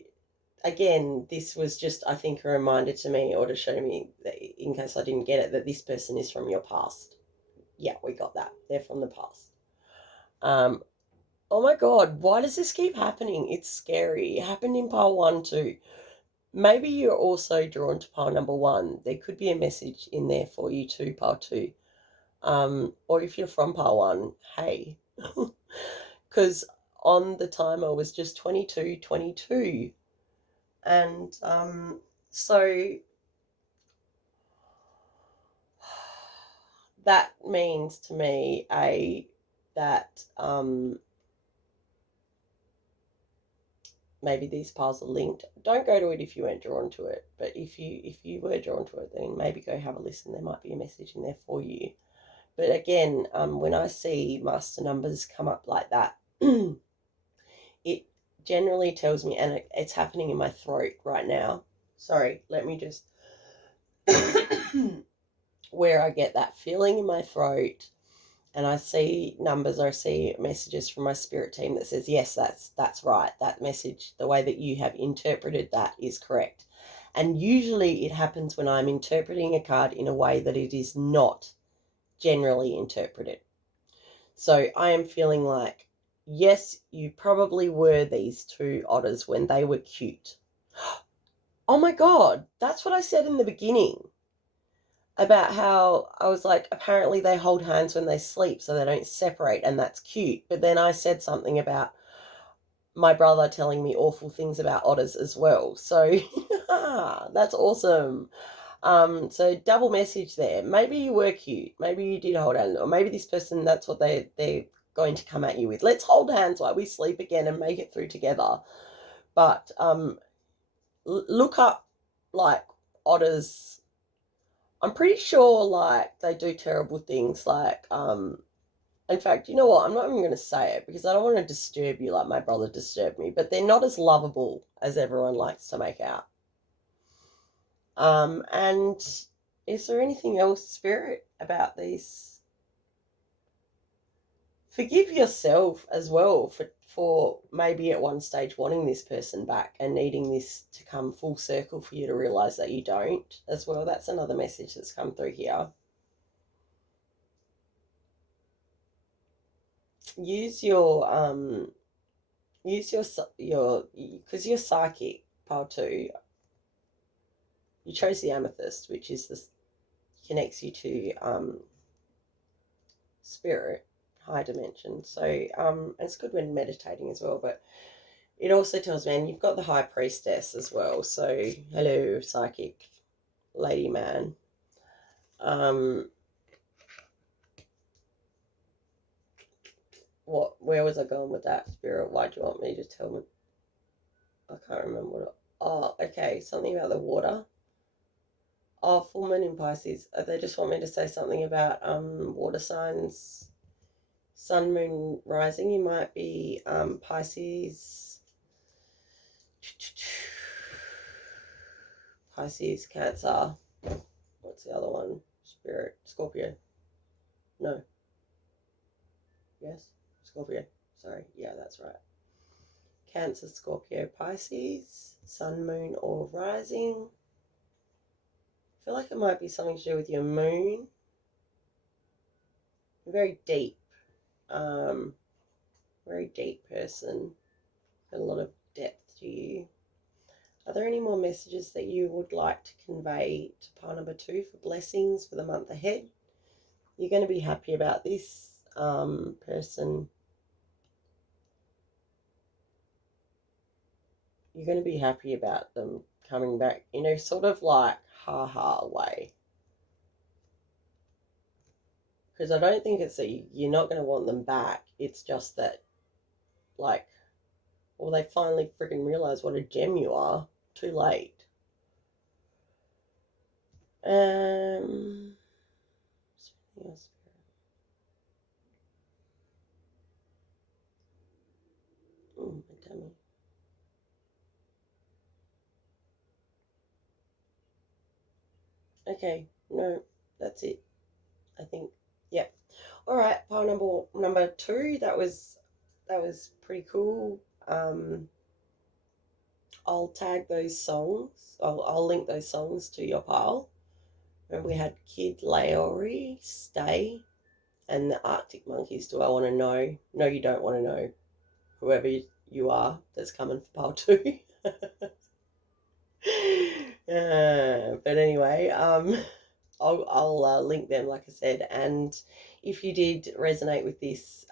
again, this was just, I think, a reminder to me, or to show me that, in case I didn't get it, that this person is from your past. Yeah, we got that. They're from the past. Oh my God, why does this keep happening? It's scary. It happened in pile 1 too. Maybe you're also drawn to pile number 1. There could be a message in there for you too, pile 2. Or if you're from pile 1, hey. Because on the timer was just 22:22. And so that means to me that maybe these piles are linked. Don't go to it if you weren't drawn to it, but if you were drawn to it, then maybe go have a listen. There might be a message in there for you. But again, when I see master numbers come up like that, it generally tells me, and it's happening in my throat right now. Sorry, let me just where I get that feeling in my throat, and I see numbers, or I see messages from my spirit team that says, yes, that's right. That message, the way that you have interpreted that is correct. And usually it happens when I'm interpreting a card in a way that it is not generally interpreted. So I am feeling like, yes, you probably were these two otters when they were cute. Oh my God, that's what I said in the beginning. About how I was like, apparently they hold hands when they sleep so they don't separate, and that's cute. But then I said something about my brother telling me awful things about otters as well. So that's awesome. So double message there. Maybe you were cute. Maybe you did hold hands, or maybe this person, that's what they're going to come at you with. Let's hold hands while we sleep again and make it through together. But look up like otters. I'm pretty sure like they do terrible things, like in fact, you know what, I'm not even going to say it because I don't want to disturb you like my brother disturbed me, but they're not as lovable as everyone likes to make out. And is there anything else, Spirit, about these? Forgive yourself as well for maybe at one stage wanting this person back and needing this to come full circle for you to realize that you don't as well. That's another message that's come through here. Use your because you're psychic, pile 2. You chose the amethyst, which is this connects you to spirit, high dimension. So it's good when meditating as well, but it also tells me, and you've got the high priestess as well. So hello, psychic lady man. Where was I going with that, spirit? Why do you want me to tell me? I can't remember what oh, okay, something about the water. Oh, full moon in Pisces. They just want me to say something about water signs. Sun, moon, rising. You might be Pisces. Pisces, Cancer. What's the other one? Spirit, Scorpio. No. Yes, Scorpio. Sorry. Yeah, that's right. Cancer, Scorpio, Pisces. Sun, moon, or rising. I feel like it might be something to do with your moon. Very deep. Very deep person. A lot of depth to you. Are there any more messages that you would like to convey to pile number 2 for blessings for the month ahead? You're going to be happy about this person. You're going to be happy about them coming back, you know, sort of like ha-ha way. Because I don't think it's that you're not going to want them back. It's just that, like, well, they finally freaking realize what a gem you are. Too late. Yes. Oh, my tummy. Okay, no, that's it. I think, yeah. All right, pile number 2. That was pretty cool. I'll tag those songs. I'll link those songs to your pile. And we had Kid Laori, Stay, and the Arctic Monkeys. Do I want to know? No, you don't want to know. Whoever you are that's coming for pile 2. But anyway, I'll link them, like I said. And if you did resonate with this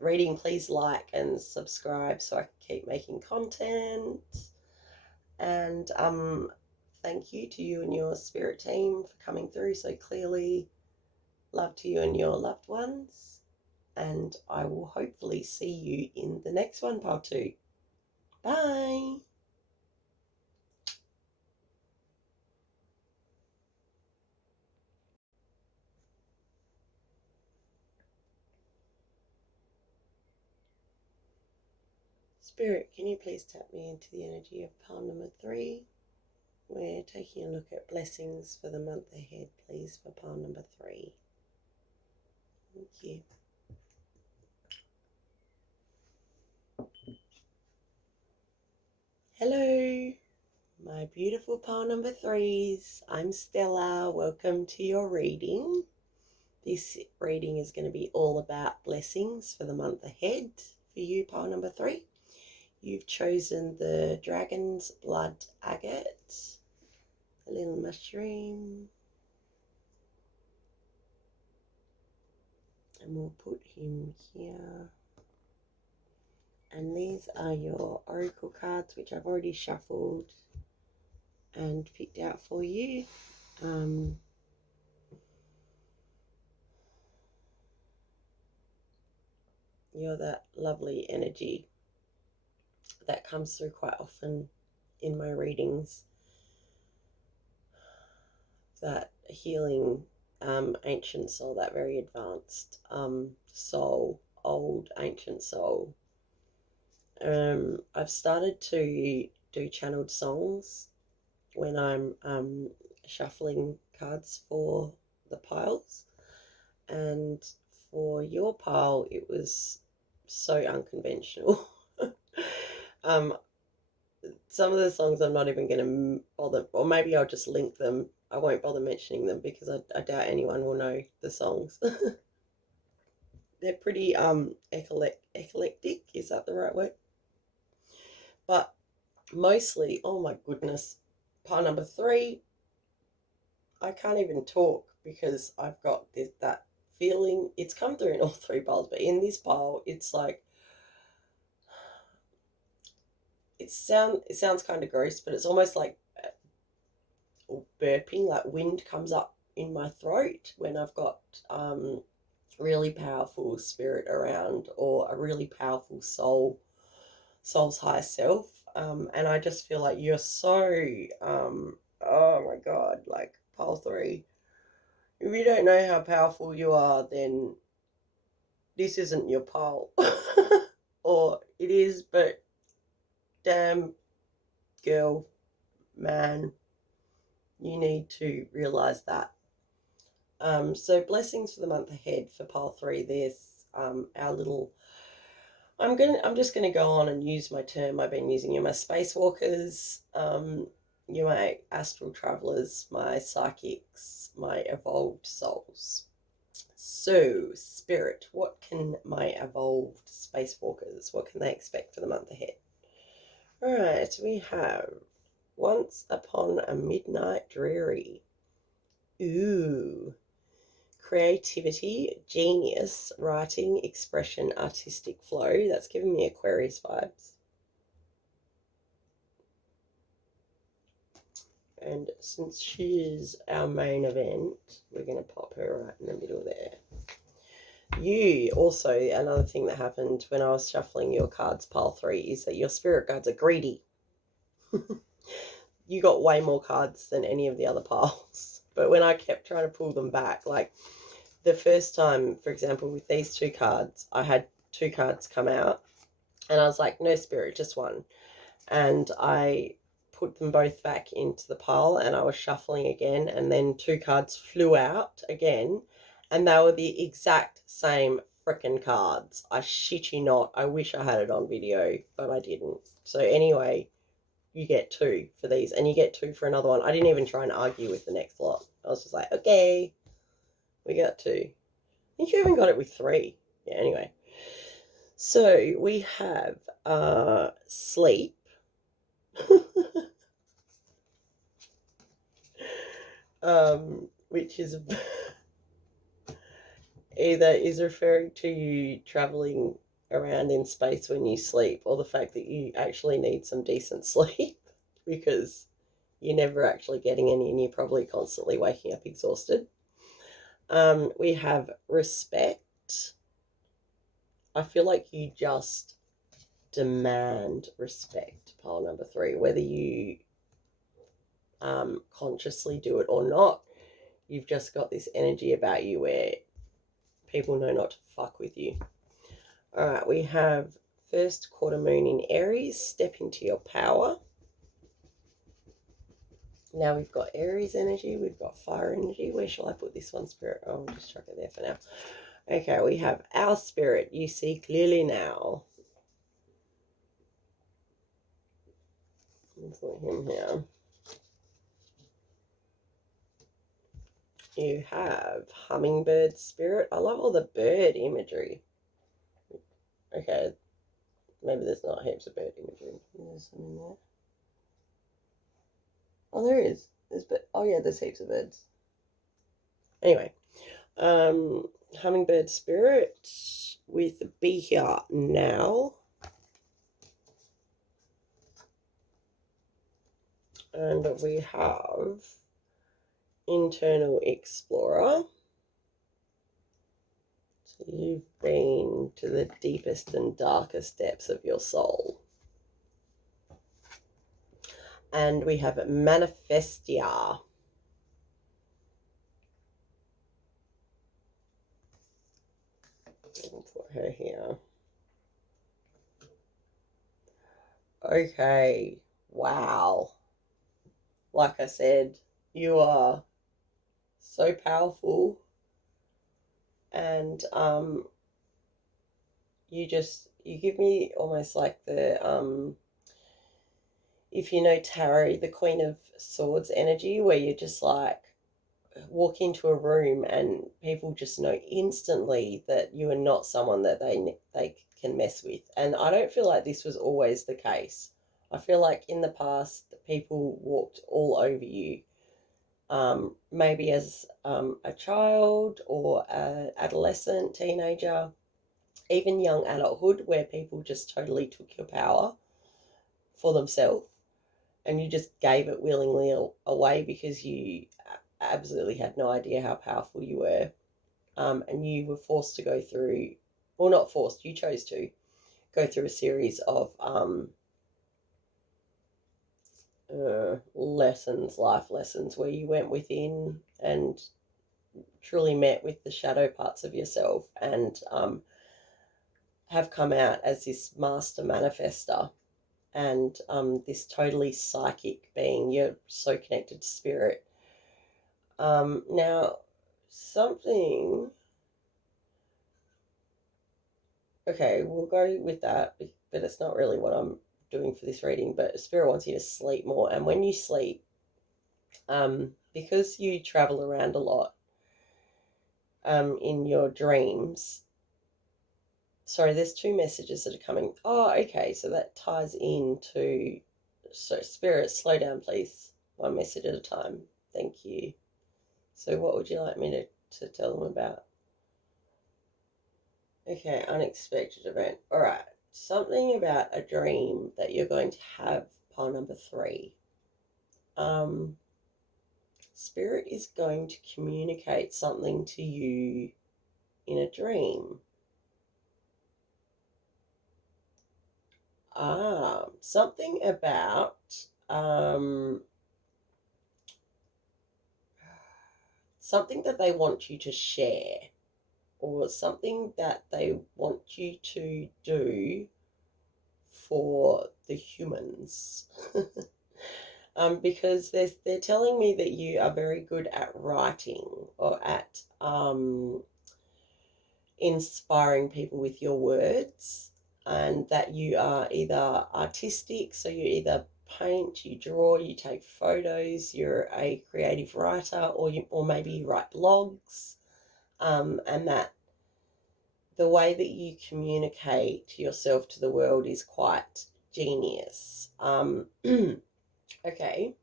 reading, please like and subscribe so I can keep making content. And thank you to you and your spirit team for coming through so clearly. Love to you and your loved ones. And I will hopefully see you in the next one, part 2. Bye. Spirit, can you please tap me into the energy of pile number 3? We're taking a look at blessings for the month ahead, please, for pile number 3. Thank you. Hello, my beautiful pile number 3s. I'm Stella. Welcome to your reading. This reading is going to be all about blessings for the month ahead for you, pile number 3. You've chosen the Dragon's Blood Agate, a little mushroom, and we'll put him here. And these are your oracle cards, which I've already shuffled and picked out for you. You're that lovely energy that comes through quite often in my readings. That healing ancient soul, that very advanced soul, old ancient soul. I've started to do channeled songs when I'm shuffling cards for the piles, and for your pile it was so unconventional. Some of the songs I'm not even going to bother, or maybe I'll just link them. I won't bother mentioning them because I doubt anyone will know the songs. They're pretty eclectic, is that the right word? But mostly, oh my goodness, pile number 3, I can't even talk. because I've got that feeling. It's come through in all three piles, but in this pile, it's like, it sounds kind of gross, but it's almost like burping, like wind comes up in my throat when I've got really powerful spirit around, or a really powerful soul's higher self. And I just feel like you're so oh my god, like pile 3, if you don't know how powerful you are, then this isn't your pile. Or it is, but damn, girl, man, you need to realize that. So blessings for the month ahead for pile 3. There's our little, I'm just gonna go on and use my term I've been using. You're my spacewalkers, you're my astral travelers, my psychics, my evolved souls. So, spirit, what can my evolved spacewalkers, what can they expect for the month ahead? All right, we have Once Upon a Midnight Dreary. Ooh. Creativity, genius, writing, expression, artistic flow. That's giving me Aquarius vibes. And since she's our main event, we're going to pop her right in the middle there. You also, another thing that happened when I was shuffling your cards, pile 3, is that your spirit guides are greedy. You got way more cards than any of the other piles. But when I kept trying to pull them back, like the first time, for example, with these 2 cards, I had 2 cards come out and I was like, no spirit, just one. And I put them both back into the pile and I was shuffling again, and then 2 cards flew out again, and they were the exact same frickin' cards. I shit you not. I wish I had it on video, but I didn't. So anyway, you get 2 for these, and you get 2 for another one. I didn't even try and argue with the next lot. I was just like, okay, we got 2. I think you even got it with 3. Yeah, anyway. So we have sleep. Which is either is referring to you traveling around in space when you sleep, or the fact that you actually need some decent sleep because you're never actually getting any and you're probably constantly waking up exhausted. We have respect. I feel like you just demand respect, pile number 3, whether you consciously do it or not. You've just got this energy about you where people know not to fuck with you. All right, we have first quarter moon in Aries. Step into your power. Now we've got Aries energy. We've got fire energy. Where shall I put this one, spirit? Oh, I'll just chuck it there for now. Okay, we have our spirit. You see clearly now. Let's put him here. You have hummingbird spirit. I love all the bird imagery. Okay, maybe there's not heaps of bird imagery. There's some in there. Oh, there is. Oh yeah, there's heaps of birds. Anyway, hummingbird spirit with be here now. And we have internal explorer. So you've been to the deepest and darkest depths of your soul. And we have manifestia. I'll put her here. Okay, wow. Like I said, you are so powerful, and you give me almost like the if you know tarot, the Queen of Swords energy, where you just like walk into a room and people just know instantly that you are not someone that they can mess with. And I don't feel like this was always the case. I feel like in the past people walked all over you, maybe as a child or an adolescent, teenager, even young adulthood, where people just totally took your power for themselves and you just gave it willingly away because you absolutely had no idea how powerful you were. And you were forced to go through, well, not forced, you chose to go through a series of lessons, life lessons, where you went within and truly met with the shadow parts of yourself and have come out as this master manifester and this totally psychic being. You're so connected to spirit. Now, something. Okay, we'll go with that, but it's not really what I'm doing for this reading. But spirit wants you to sleep more, and when you sleep, because you travel around a lot, in your dreams. Sorry, there's two messages that are coming. Oh, okay, so that ties into. So, spirit, slow down, please. One message at a time. Thank you. So, what would you like me to tell them about? Okay, unexpected event. All right, something about a dream that you're going to have, pile number 3. Spirit is going to communicate something to you in a dream. Something about something that they want you to share, or something that they want you to do for the humans. Because they're telling me that you are very good at writing or at inspiring people with your words, and that you are either artistic, so you either paint, you draw, you take photos, you're a creative writer, or maybe you write blogs, and that the way that you communicate yourself to the world is quite genius. Okay.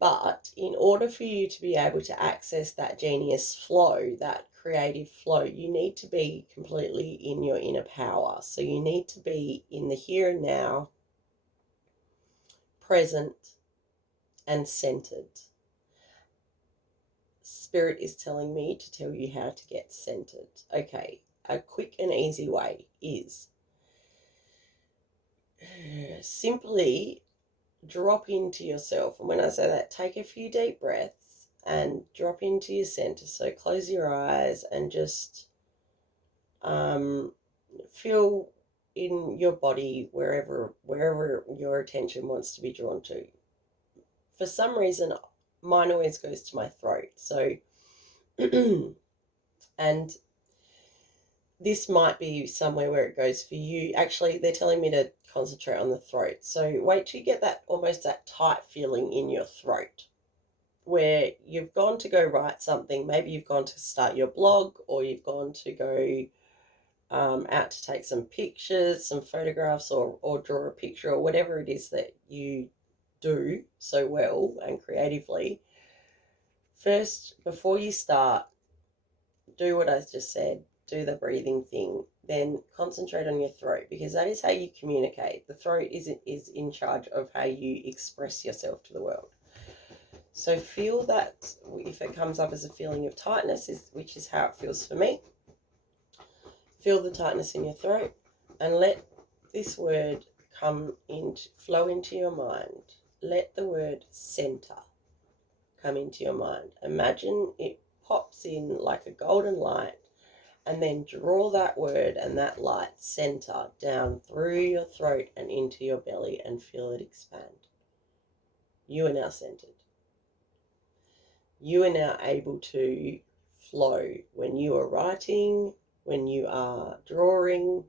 But in order for you to be able to access that genius flow, that creative flow, you need to be completely in your inner power. So you need to be in the here and now, present, and centered. Spirit is telling me to tell you how to get centered. Okay, a quick and easy way is simply drop into yourself. And when I say that, take a few deep breaths and drop into your center. So close your eyes and just feel in your body wherever your attention wants to be drawn to. For some reason, mine always goes to my throat. So, and this might be somewhere where it goes for you. Actually, they're telling me to concentrate on the throat. So wait till you get that almost that tight feeling in your throat, where you've gone to go write something. Maybe you've gone to start your blog, or you've gone to go out to take some pictures, some photographs, or draw a picture, or whatever it is that you do so well and creatively. First, before you start, do what I just said. Do the breathing thing, then concentrate on your throat, because that is how you communicate. The throat is in charge of how you express yourself to the world. So feel that if it comes up as a feeling of tightness, which is how it feels for me, feel the tightness in your throat and let this word flow into your mind. Let the word center come into your mind. Imagine it pops in like a golden light, and then draw that word and that light center down through your throat and into your belly and feel it expand. You are now centered. You are now able to flow. When you are writing, when you are drawing,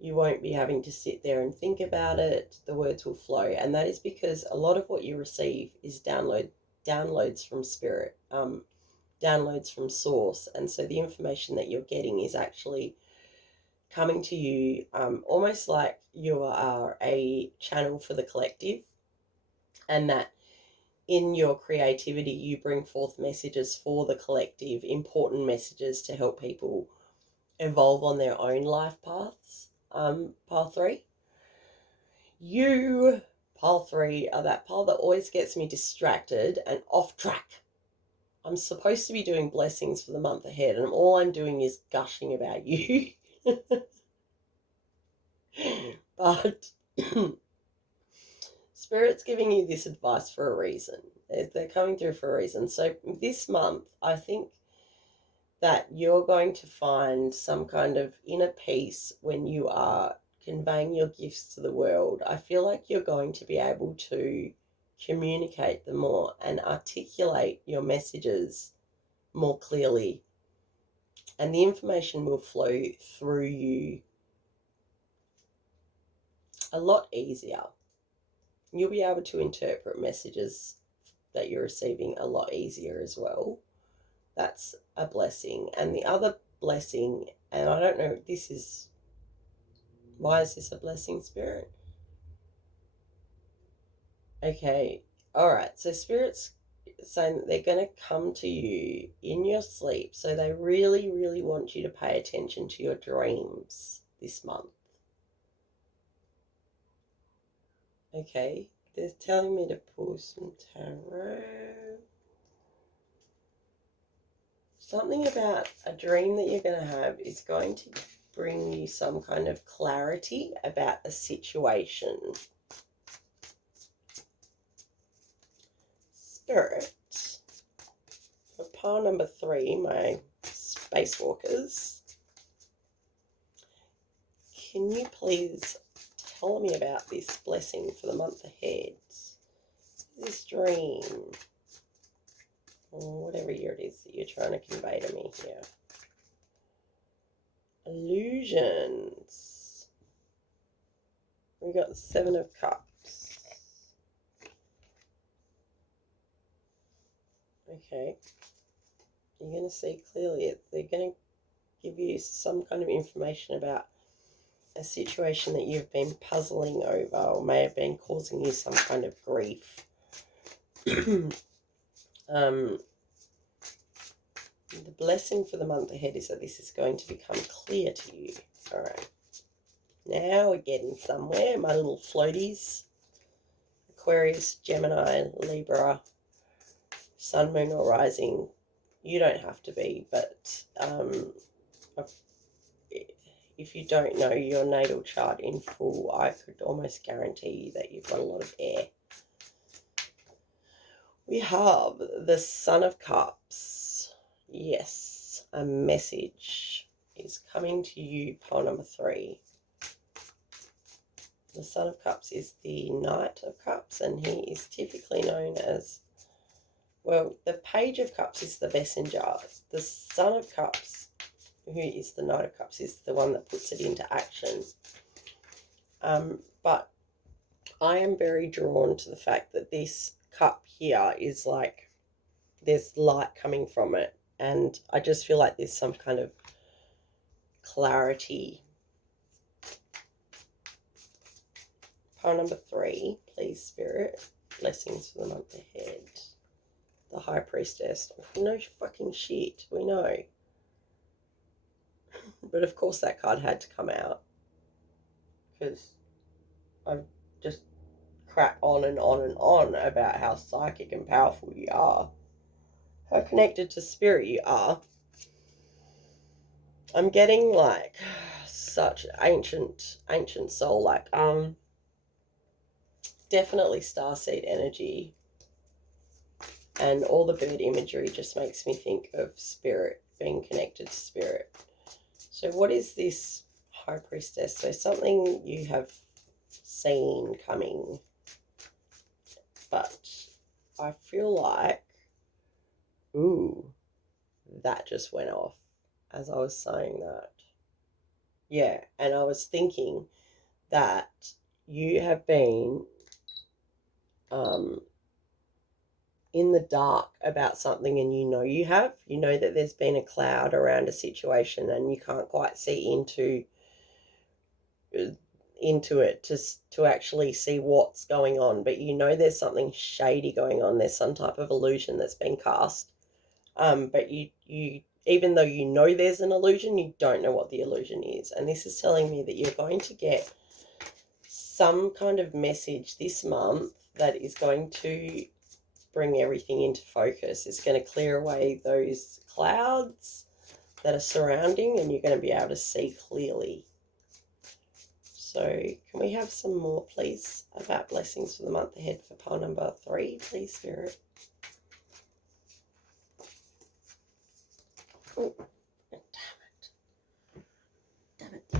you won't be having to sit there and think about it. The words will flow. And that is because a lot of what you receive is downloads from spirit. Downloads from source, and so the information that you're getting is actually coming to you almost like you are a channel for the collective, and that in your creativity, you bring forth messages for the collective, important messages to help people evolve on their own life paths. Pile 3. You, pile 3, are that pile that always gets me distracted and off track. I'm supposed to be doing blessings for the month ahead, and all I'm doing is gushing about you. But Spirit's giving you this advice for a reason. They're coming through for a reason. So this month, I think that you're going to find some kind of inner peace when you are conveying your gifts to the world. I feel like you're going to be able to communicate them more and articulate your messages more clearly, and the information will flow through you a lot easier. You'll be able to interpret messages that you're receiving a lot easier as well. That's a blessing. And the other blessing, and I don't know, why is this a blessing, Spirit? Okay, all right. So Spirit's saying that they're going to come to you in your sleep. So they really, really want you to pay attention to your dreams this month. Okay, they're telling me to pull some tarot. Something about a dream that you're going to have is going to bring you some kind of clarity about a situation. Spirit, for pile number 3, my spacewalkers, can you please tell me about this blessing for the month ahead? This dream, or whatever year it is that you're trying to convey to me here. Illusions. We got the 7 of Cups. Okay. You're going to see clearly. They're going to give you some kind of information about a situation that you've been puzzling over or may have been causing you some kind of grief. The blessing for the month ahead is that this is going to become clear to you. All right. Now we're getting somewhere, my little floaties. Aquarius, Gemini, Libra, Sun, Moon, or Rising. You don't have to be, but if you don't know your natal chart in full, I could almost guarantee you that you've got a lot of air. We have the Son of Cups. Yes, a message is coming to you, pile number 3. The Son of Cups is the Knight of Cups, and he is typically known as, well, the Page of Cups is the messenger. The Son of Cups, who is the Knight of Cups, is the one that puts it into action. But I am very drawn to the fact that this cup here is like, there's light coming from it. And I just feel like there's some kind of clarity. Pile number 3, please, Spirit. Blessings for the month ahead. The High Priestess. No fucking shit, we know. But of course that card had to come out. Because I've just crap on and on and on about how psychic and powerful you are. How connected to spirit you are. I'm getting like such ancient soul, like definitely starseed energy, and all the bird imagery just makes me think of spirit, being connected to spirit. So what is this High Priestess? So something you have seen coming, but I feel like, ooh, that just went off as I was saying that. Yeah, and I was thinking that you have been in the dark about something, and you know that there's been a cloud around a situation and you can't quite see into it to actually see what's going on, but you know there's something shady going on. There's some type of illusion that's been cast, but you even though you know there's an illusion, you don't know what the illusion is. And this is telling me that you're going to get some kind of message this month that is going to bring everything into focus. It's going to clear away those clouds that are surrounding, and you're going to be able to see clearly. So can we have some more, please, about blessings for the month ahead for pile number 3, please, Spirit? Oh, damn it.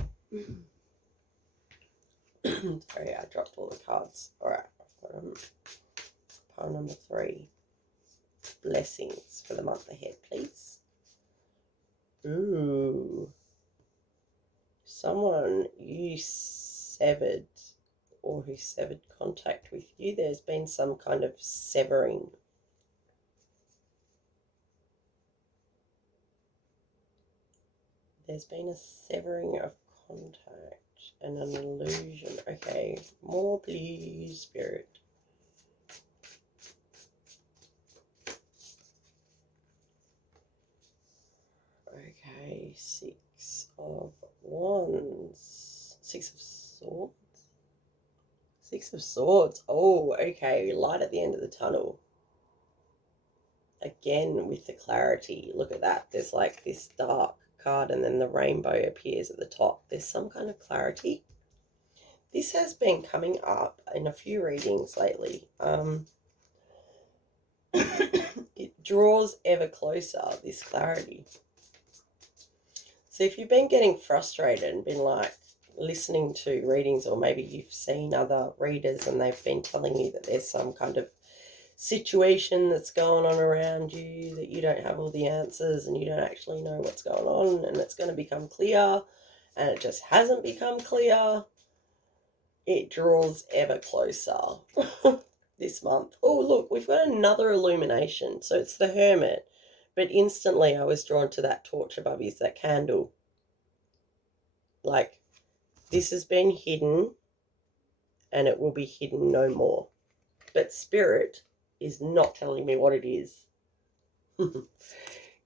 Sorry, I dropped all the cards. All right, I've got pile number 3. Blessings for the month ahead, please. Ooh. Someone you severed or who severed contact with you. There's been some kind of severing. There's been a severing of contact and an illusion. Okay, more please, Spirit. Okay, 6 of Wands. 6 of Swords. 6 of Swords. Oh, okay, light at the end of the tunnel. Again, with the clarity. Look at that. There's like this dark card and then the rainbow appears at the top. There's some kind of clarity. This has been coming up in a few readings lately. It draws ever closer, this clarity. So if you've been getting frustrated and been like listening to readings, or maybe you've seen other readers and they've been telling you that there's some kind of situation that's going on around you, that you don't have all the answers and you don't actually know what's going on, and it's going to become clear, and it just hasn't become clear, it draws ever closer this month. Oh, look, we've got another illumination. So it's the Hermit. But instantly I was drawn to that torch above you, that candle. Like, this has been hidden and it will be hidden no more. But Spirit is not telling me what it is.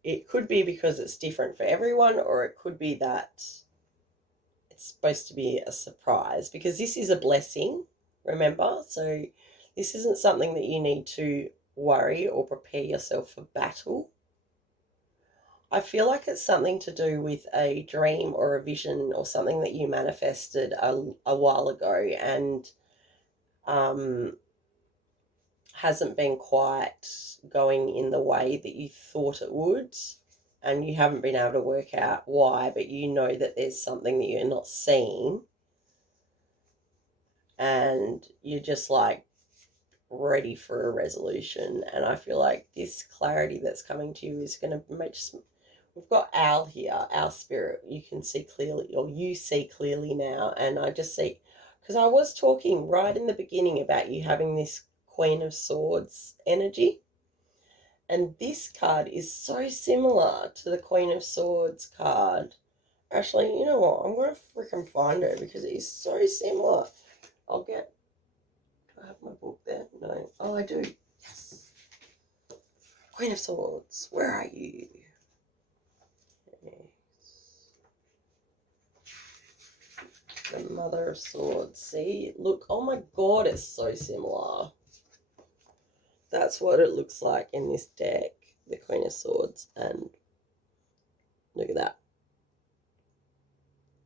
It could be because it's different for everyone, or it could be that it's supposed to be a surprise, because this is a blessing, remember? So this isn't something that you need to worry or prepare yourself for battle. I feel like it's something to do with a dream or a vision or something that you manifested a while ago and hasn't been quite going in the way that you thought it would, and you haven't been able to work out why, but you know that there's something that you're not seeing, and you're just like ready for a resolution. And I feel like this clarity that's coming to you is going to make, we've got Owl here, our spirit, you can see clearly, or you see clearly now. And I just see, because I was talking right in the beginning about you having this Queen of Swords energy, and this card is so similar to the Queen of Swords card. Actually, you know what, I'm going to freaking find it because it is so similar. Do I have my book there? No. Oh, I do. Yes. Queen of Swords, where are you? Yes. The Mother of Swords. See? Look, oh my God, it's so similar. That's what it looks like in this deck, the Queen of Swords. And look at that.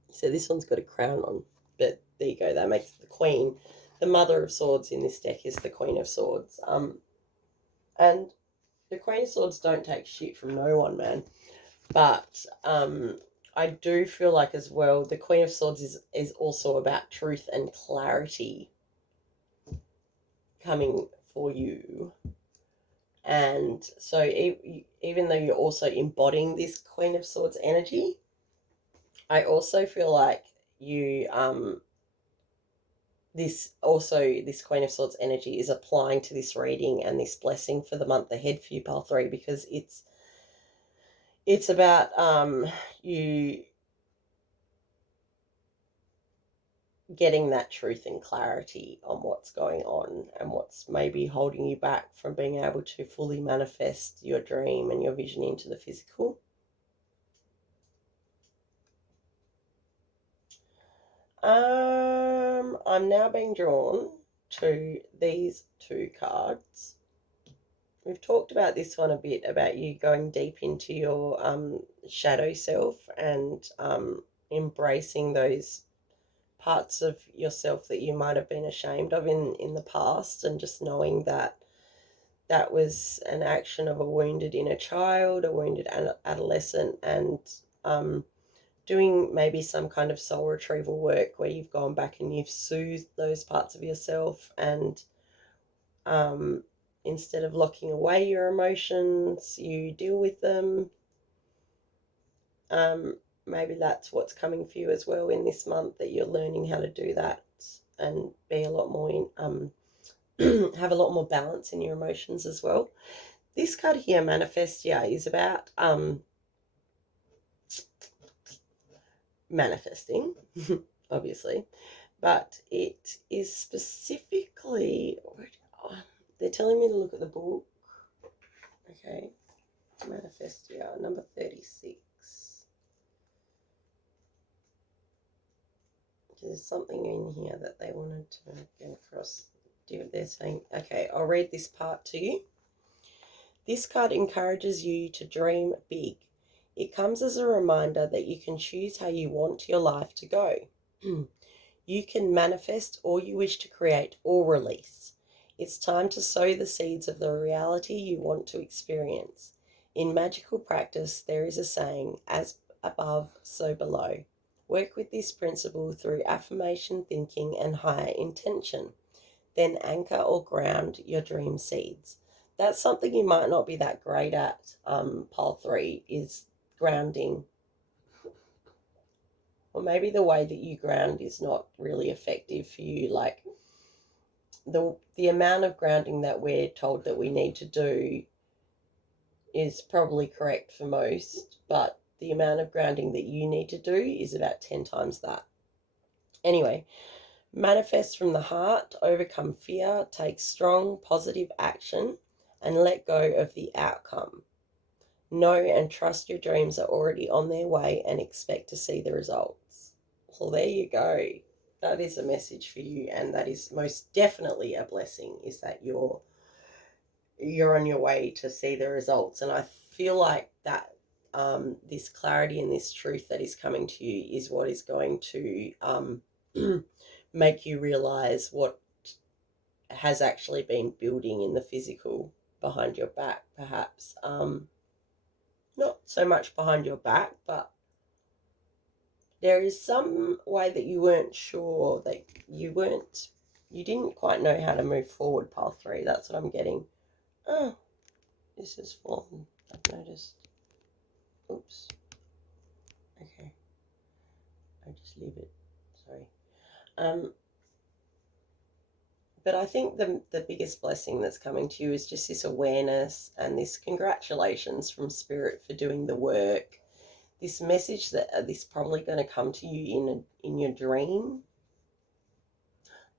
So this one's got a crown on, but there you go. That makes the Queen. The Mother of Swords in this deck is the Queen of Swords. And the Queen of Swords don't take shit from no one, man. But I do feel like as well, the Queen of Swords is also about truth and clarity coming for you. And so even though you're also embodying this Queen of Swords energy, I also feel like you this Queen of Swords energy is applying to this reading and this blessing for the month ahead for you, pile 3, because it's about you getting that truth and clarity on what's going on and what's maybe holding you back from being able to fully manifest your dream and your vision into the physical. I'm now being drawn to these two cards. We've talked about this one a bit, about you going deep into your shadow self and embracing those parts of yourself that you might have been ashamed of in the past, and just knowing that that was an action of a wounded inner child, a wounded adolescent, and doing maybe some kind of soul retrieval work where you've gone back and you've soothed those parts of yourself, and instead of locking away your emotions, you deal with them. Maybe that's what's coming for you as well in this month, that you're learning how to do that and be a lot more in, have a lot more balance in your emotions as well. This card here, Manifestia, is about manifesting, obviously, but it is specifically, they're telling me to look at the book. Okay, Manifestia, number 36. There's something in here that they wanted to get across. They're saying, okay, I'll read this part to you. This card encourages you to dream big. It comes as a reminder that you can choose how you want your life to go. You can manifest all you wish to create or release. It's time to sow the seeds of the reality you want to experience. In magical practice, there is a saying, as above, so below. Work with this principle through affirmation, thinking, and higher intention. Then anchor or ground your dream seeds. That's something you might not be that great at, pile 3, is grounding. Or maybe the way that you ground is not really effective for you. Like the amount of grounding that we're told that we need to do is probably correct for most, but the amount of grounding that you need to do is about 10 times that. Anyway, manifest from the heart, overcome fear, take strong, positive action, and let go of the outcome. Know and trust your dreams are already on their way and expect to see the results. Well, there you go. That is a message for you, and that is most definitely a blessing, is that you're on your way to see the results. And I feel like that this clarity and this truth that is coming to you is what is going to make you realize what has actually been building in the physical behind your back, perhaps. Not so much behind your back, but there is some way that you weren't sure, that you didn't quite know how to move forward, pile 3. That's what I'm getting. Oh, this is fallen, I've noticed. Oops. Okay. I'll just leave it. Sorry. But I think the biggest blessing that's coming to you is just this awareness and this congratulations from Spirit for doing the work. This message that this probably going to come to you in your dream.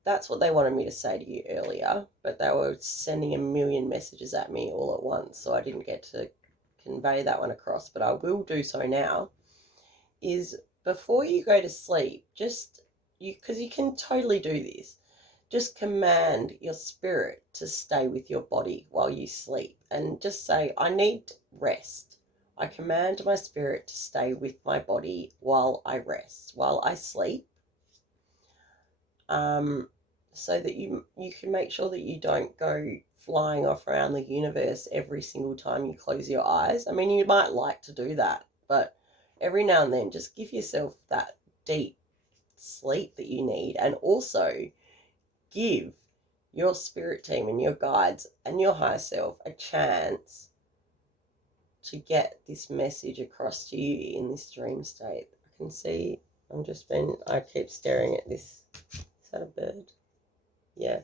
That's what they wanted me to say to you earlier, but they were sending a million messages at me all at once, so I didn't get to convey that one across, but I will do so now. Is before you go to sleep, because you can totally do this, just command your spirit to stay with your body while you sleep, and just say, I need rest. I command my spirit to stay with my body while I rest, while I sleep, so that you can make sure that you don't go flying off around the universe every single time you close your eyes. I mean, you might like to do that, but every now and then just give yourself that deep sleep that you need, and also give your spirit team and your guides and your higher self a chance to get this message across to you in this dream state. I can see, I keep staring at this. Is that a bird? Yeah.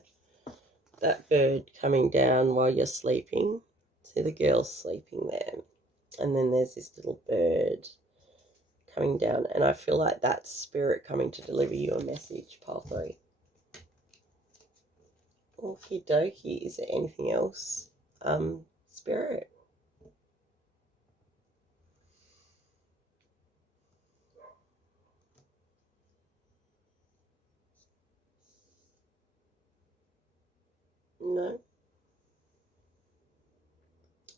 That bird coming down while you're sleeping. See the girl sleeping there. And then there's this little bird coming down, and I feel like that's spirit coming to deliver you a message, pile 3. Okie dokie. Is there anything else? Spirit. No.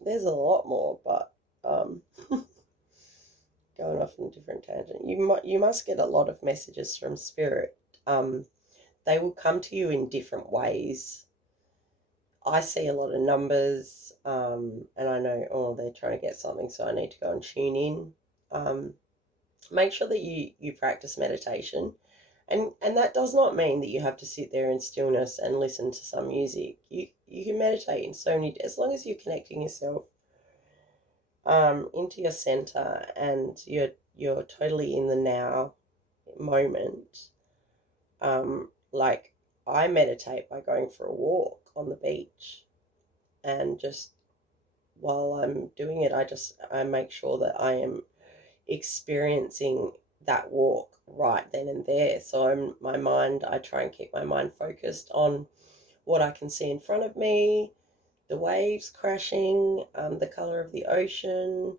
There's a lot more, but going off on a different tangent. You must get a lot of messages from spirit. They will come to you in different ways. I see a lot of numbers, and I know, oh, they're trying to get something, so I need to go and tune in. Make sure that you practice meditation. And that does not mean that you have to sit there in stillness and listen to some music. You can meditate in so many, as long as you're connecting yourself into your center and you're totally in the now moment. Like I meditate by going for a walk on the beach, and just while I'm doing it, I make sure that I am experiencing that walk right then and there. So I try and keep my mind focused on what I can see in front of me, the waves crashing, the color of the ocean.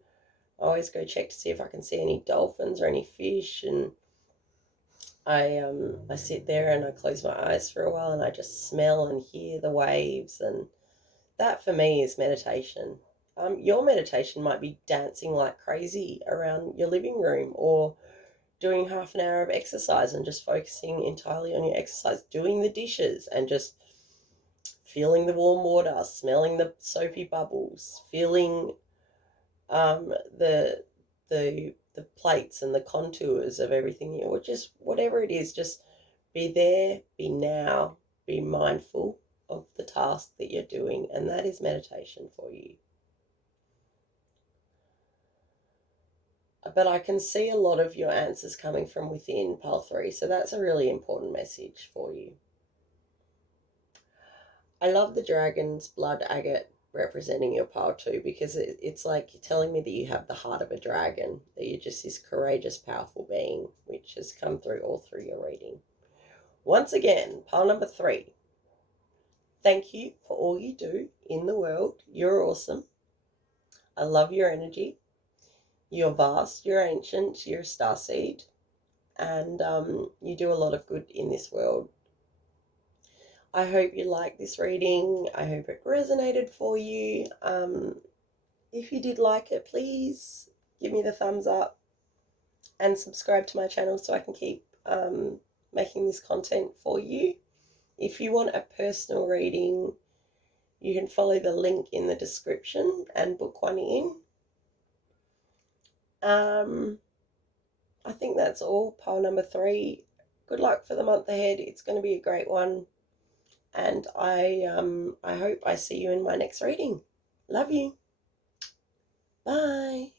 I always go check to see if I can see any dolphins or any fish, and I sit there and I close my eyes for a while and I just smell and hear the waves, and that for me is meditation. Your meditation might be dancing like crazy around your living room, or doing half an hour of exercise and just focusing entirely on your exercise, doing the dishes and just feeling the warm water, smelling the soapy bubbles, feeling the the plates and the contours of everything, or just whatever it is. Just be there, be now, be mindful of the task that you're doing, and that is meditation for you. But I can see a lot of your answers coming from within, pile 3, so that's a really important message for you. I love the dragon's blood agate representing your pile 2, because it's like you're telling me that you have the heart of a dragon, that you're just this courageous, powerful being, which has come through all through your reading. Once again, pile number 3, thank you for all you do in the world. You're awesome. I love your energy. You're vast, you're ancient, you're a starseed, and you do a lot of good in this world. I hope you like this reading. I hope it resonated for you. If you did like it, please give me the thumbs up and subscribe to my channel so I can keep making this content for you. If you want a personal reading, you can follow the link in the description and book one in. I think that's all. Pile number 3. Good luck for the month ahead. It's going to be a great one. And I hope I see you in my next reading. Love you. Bye.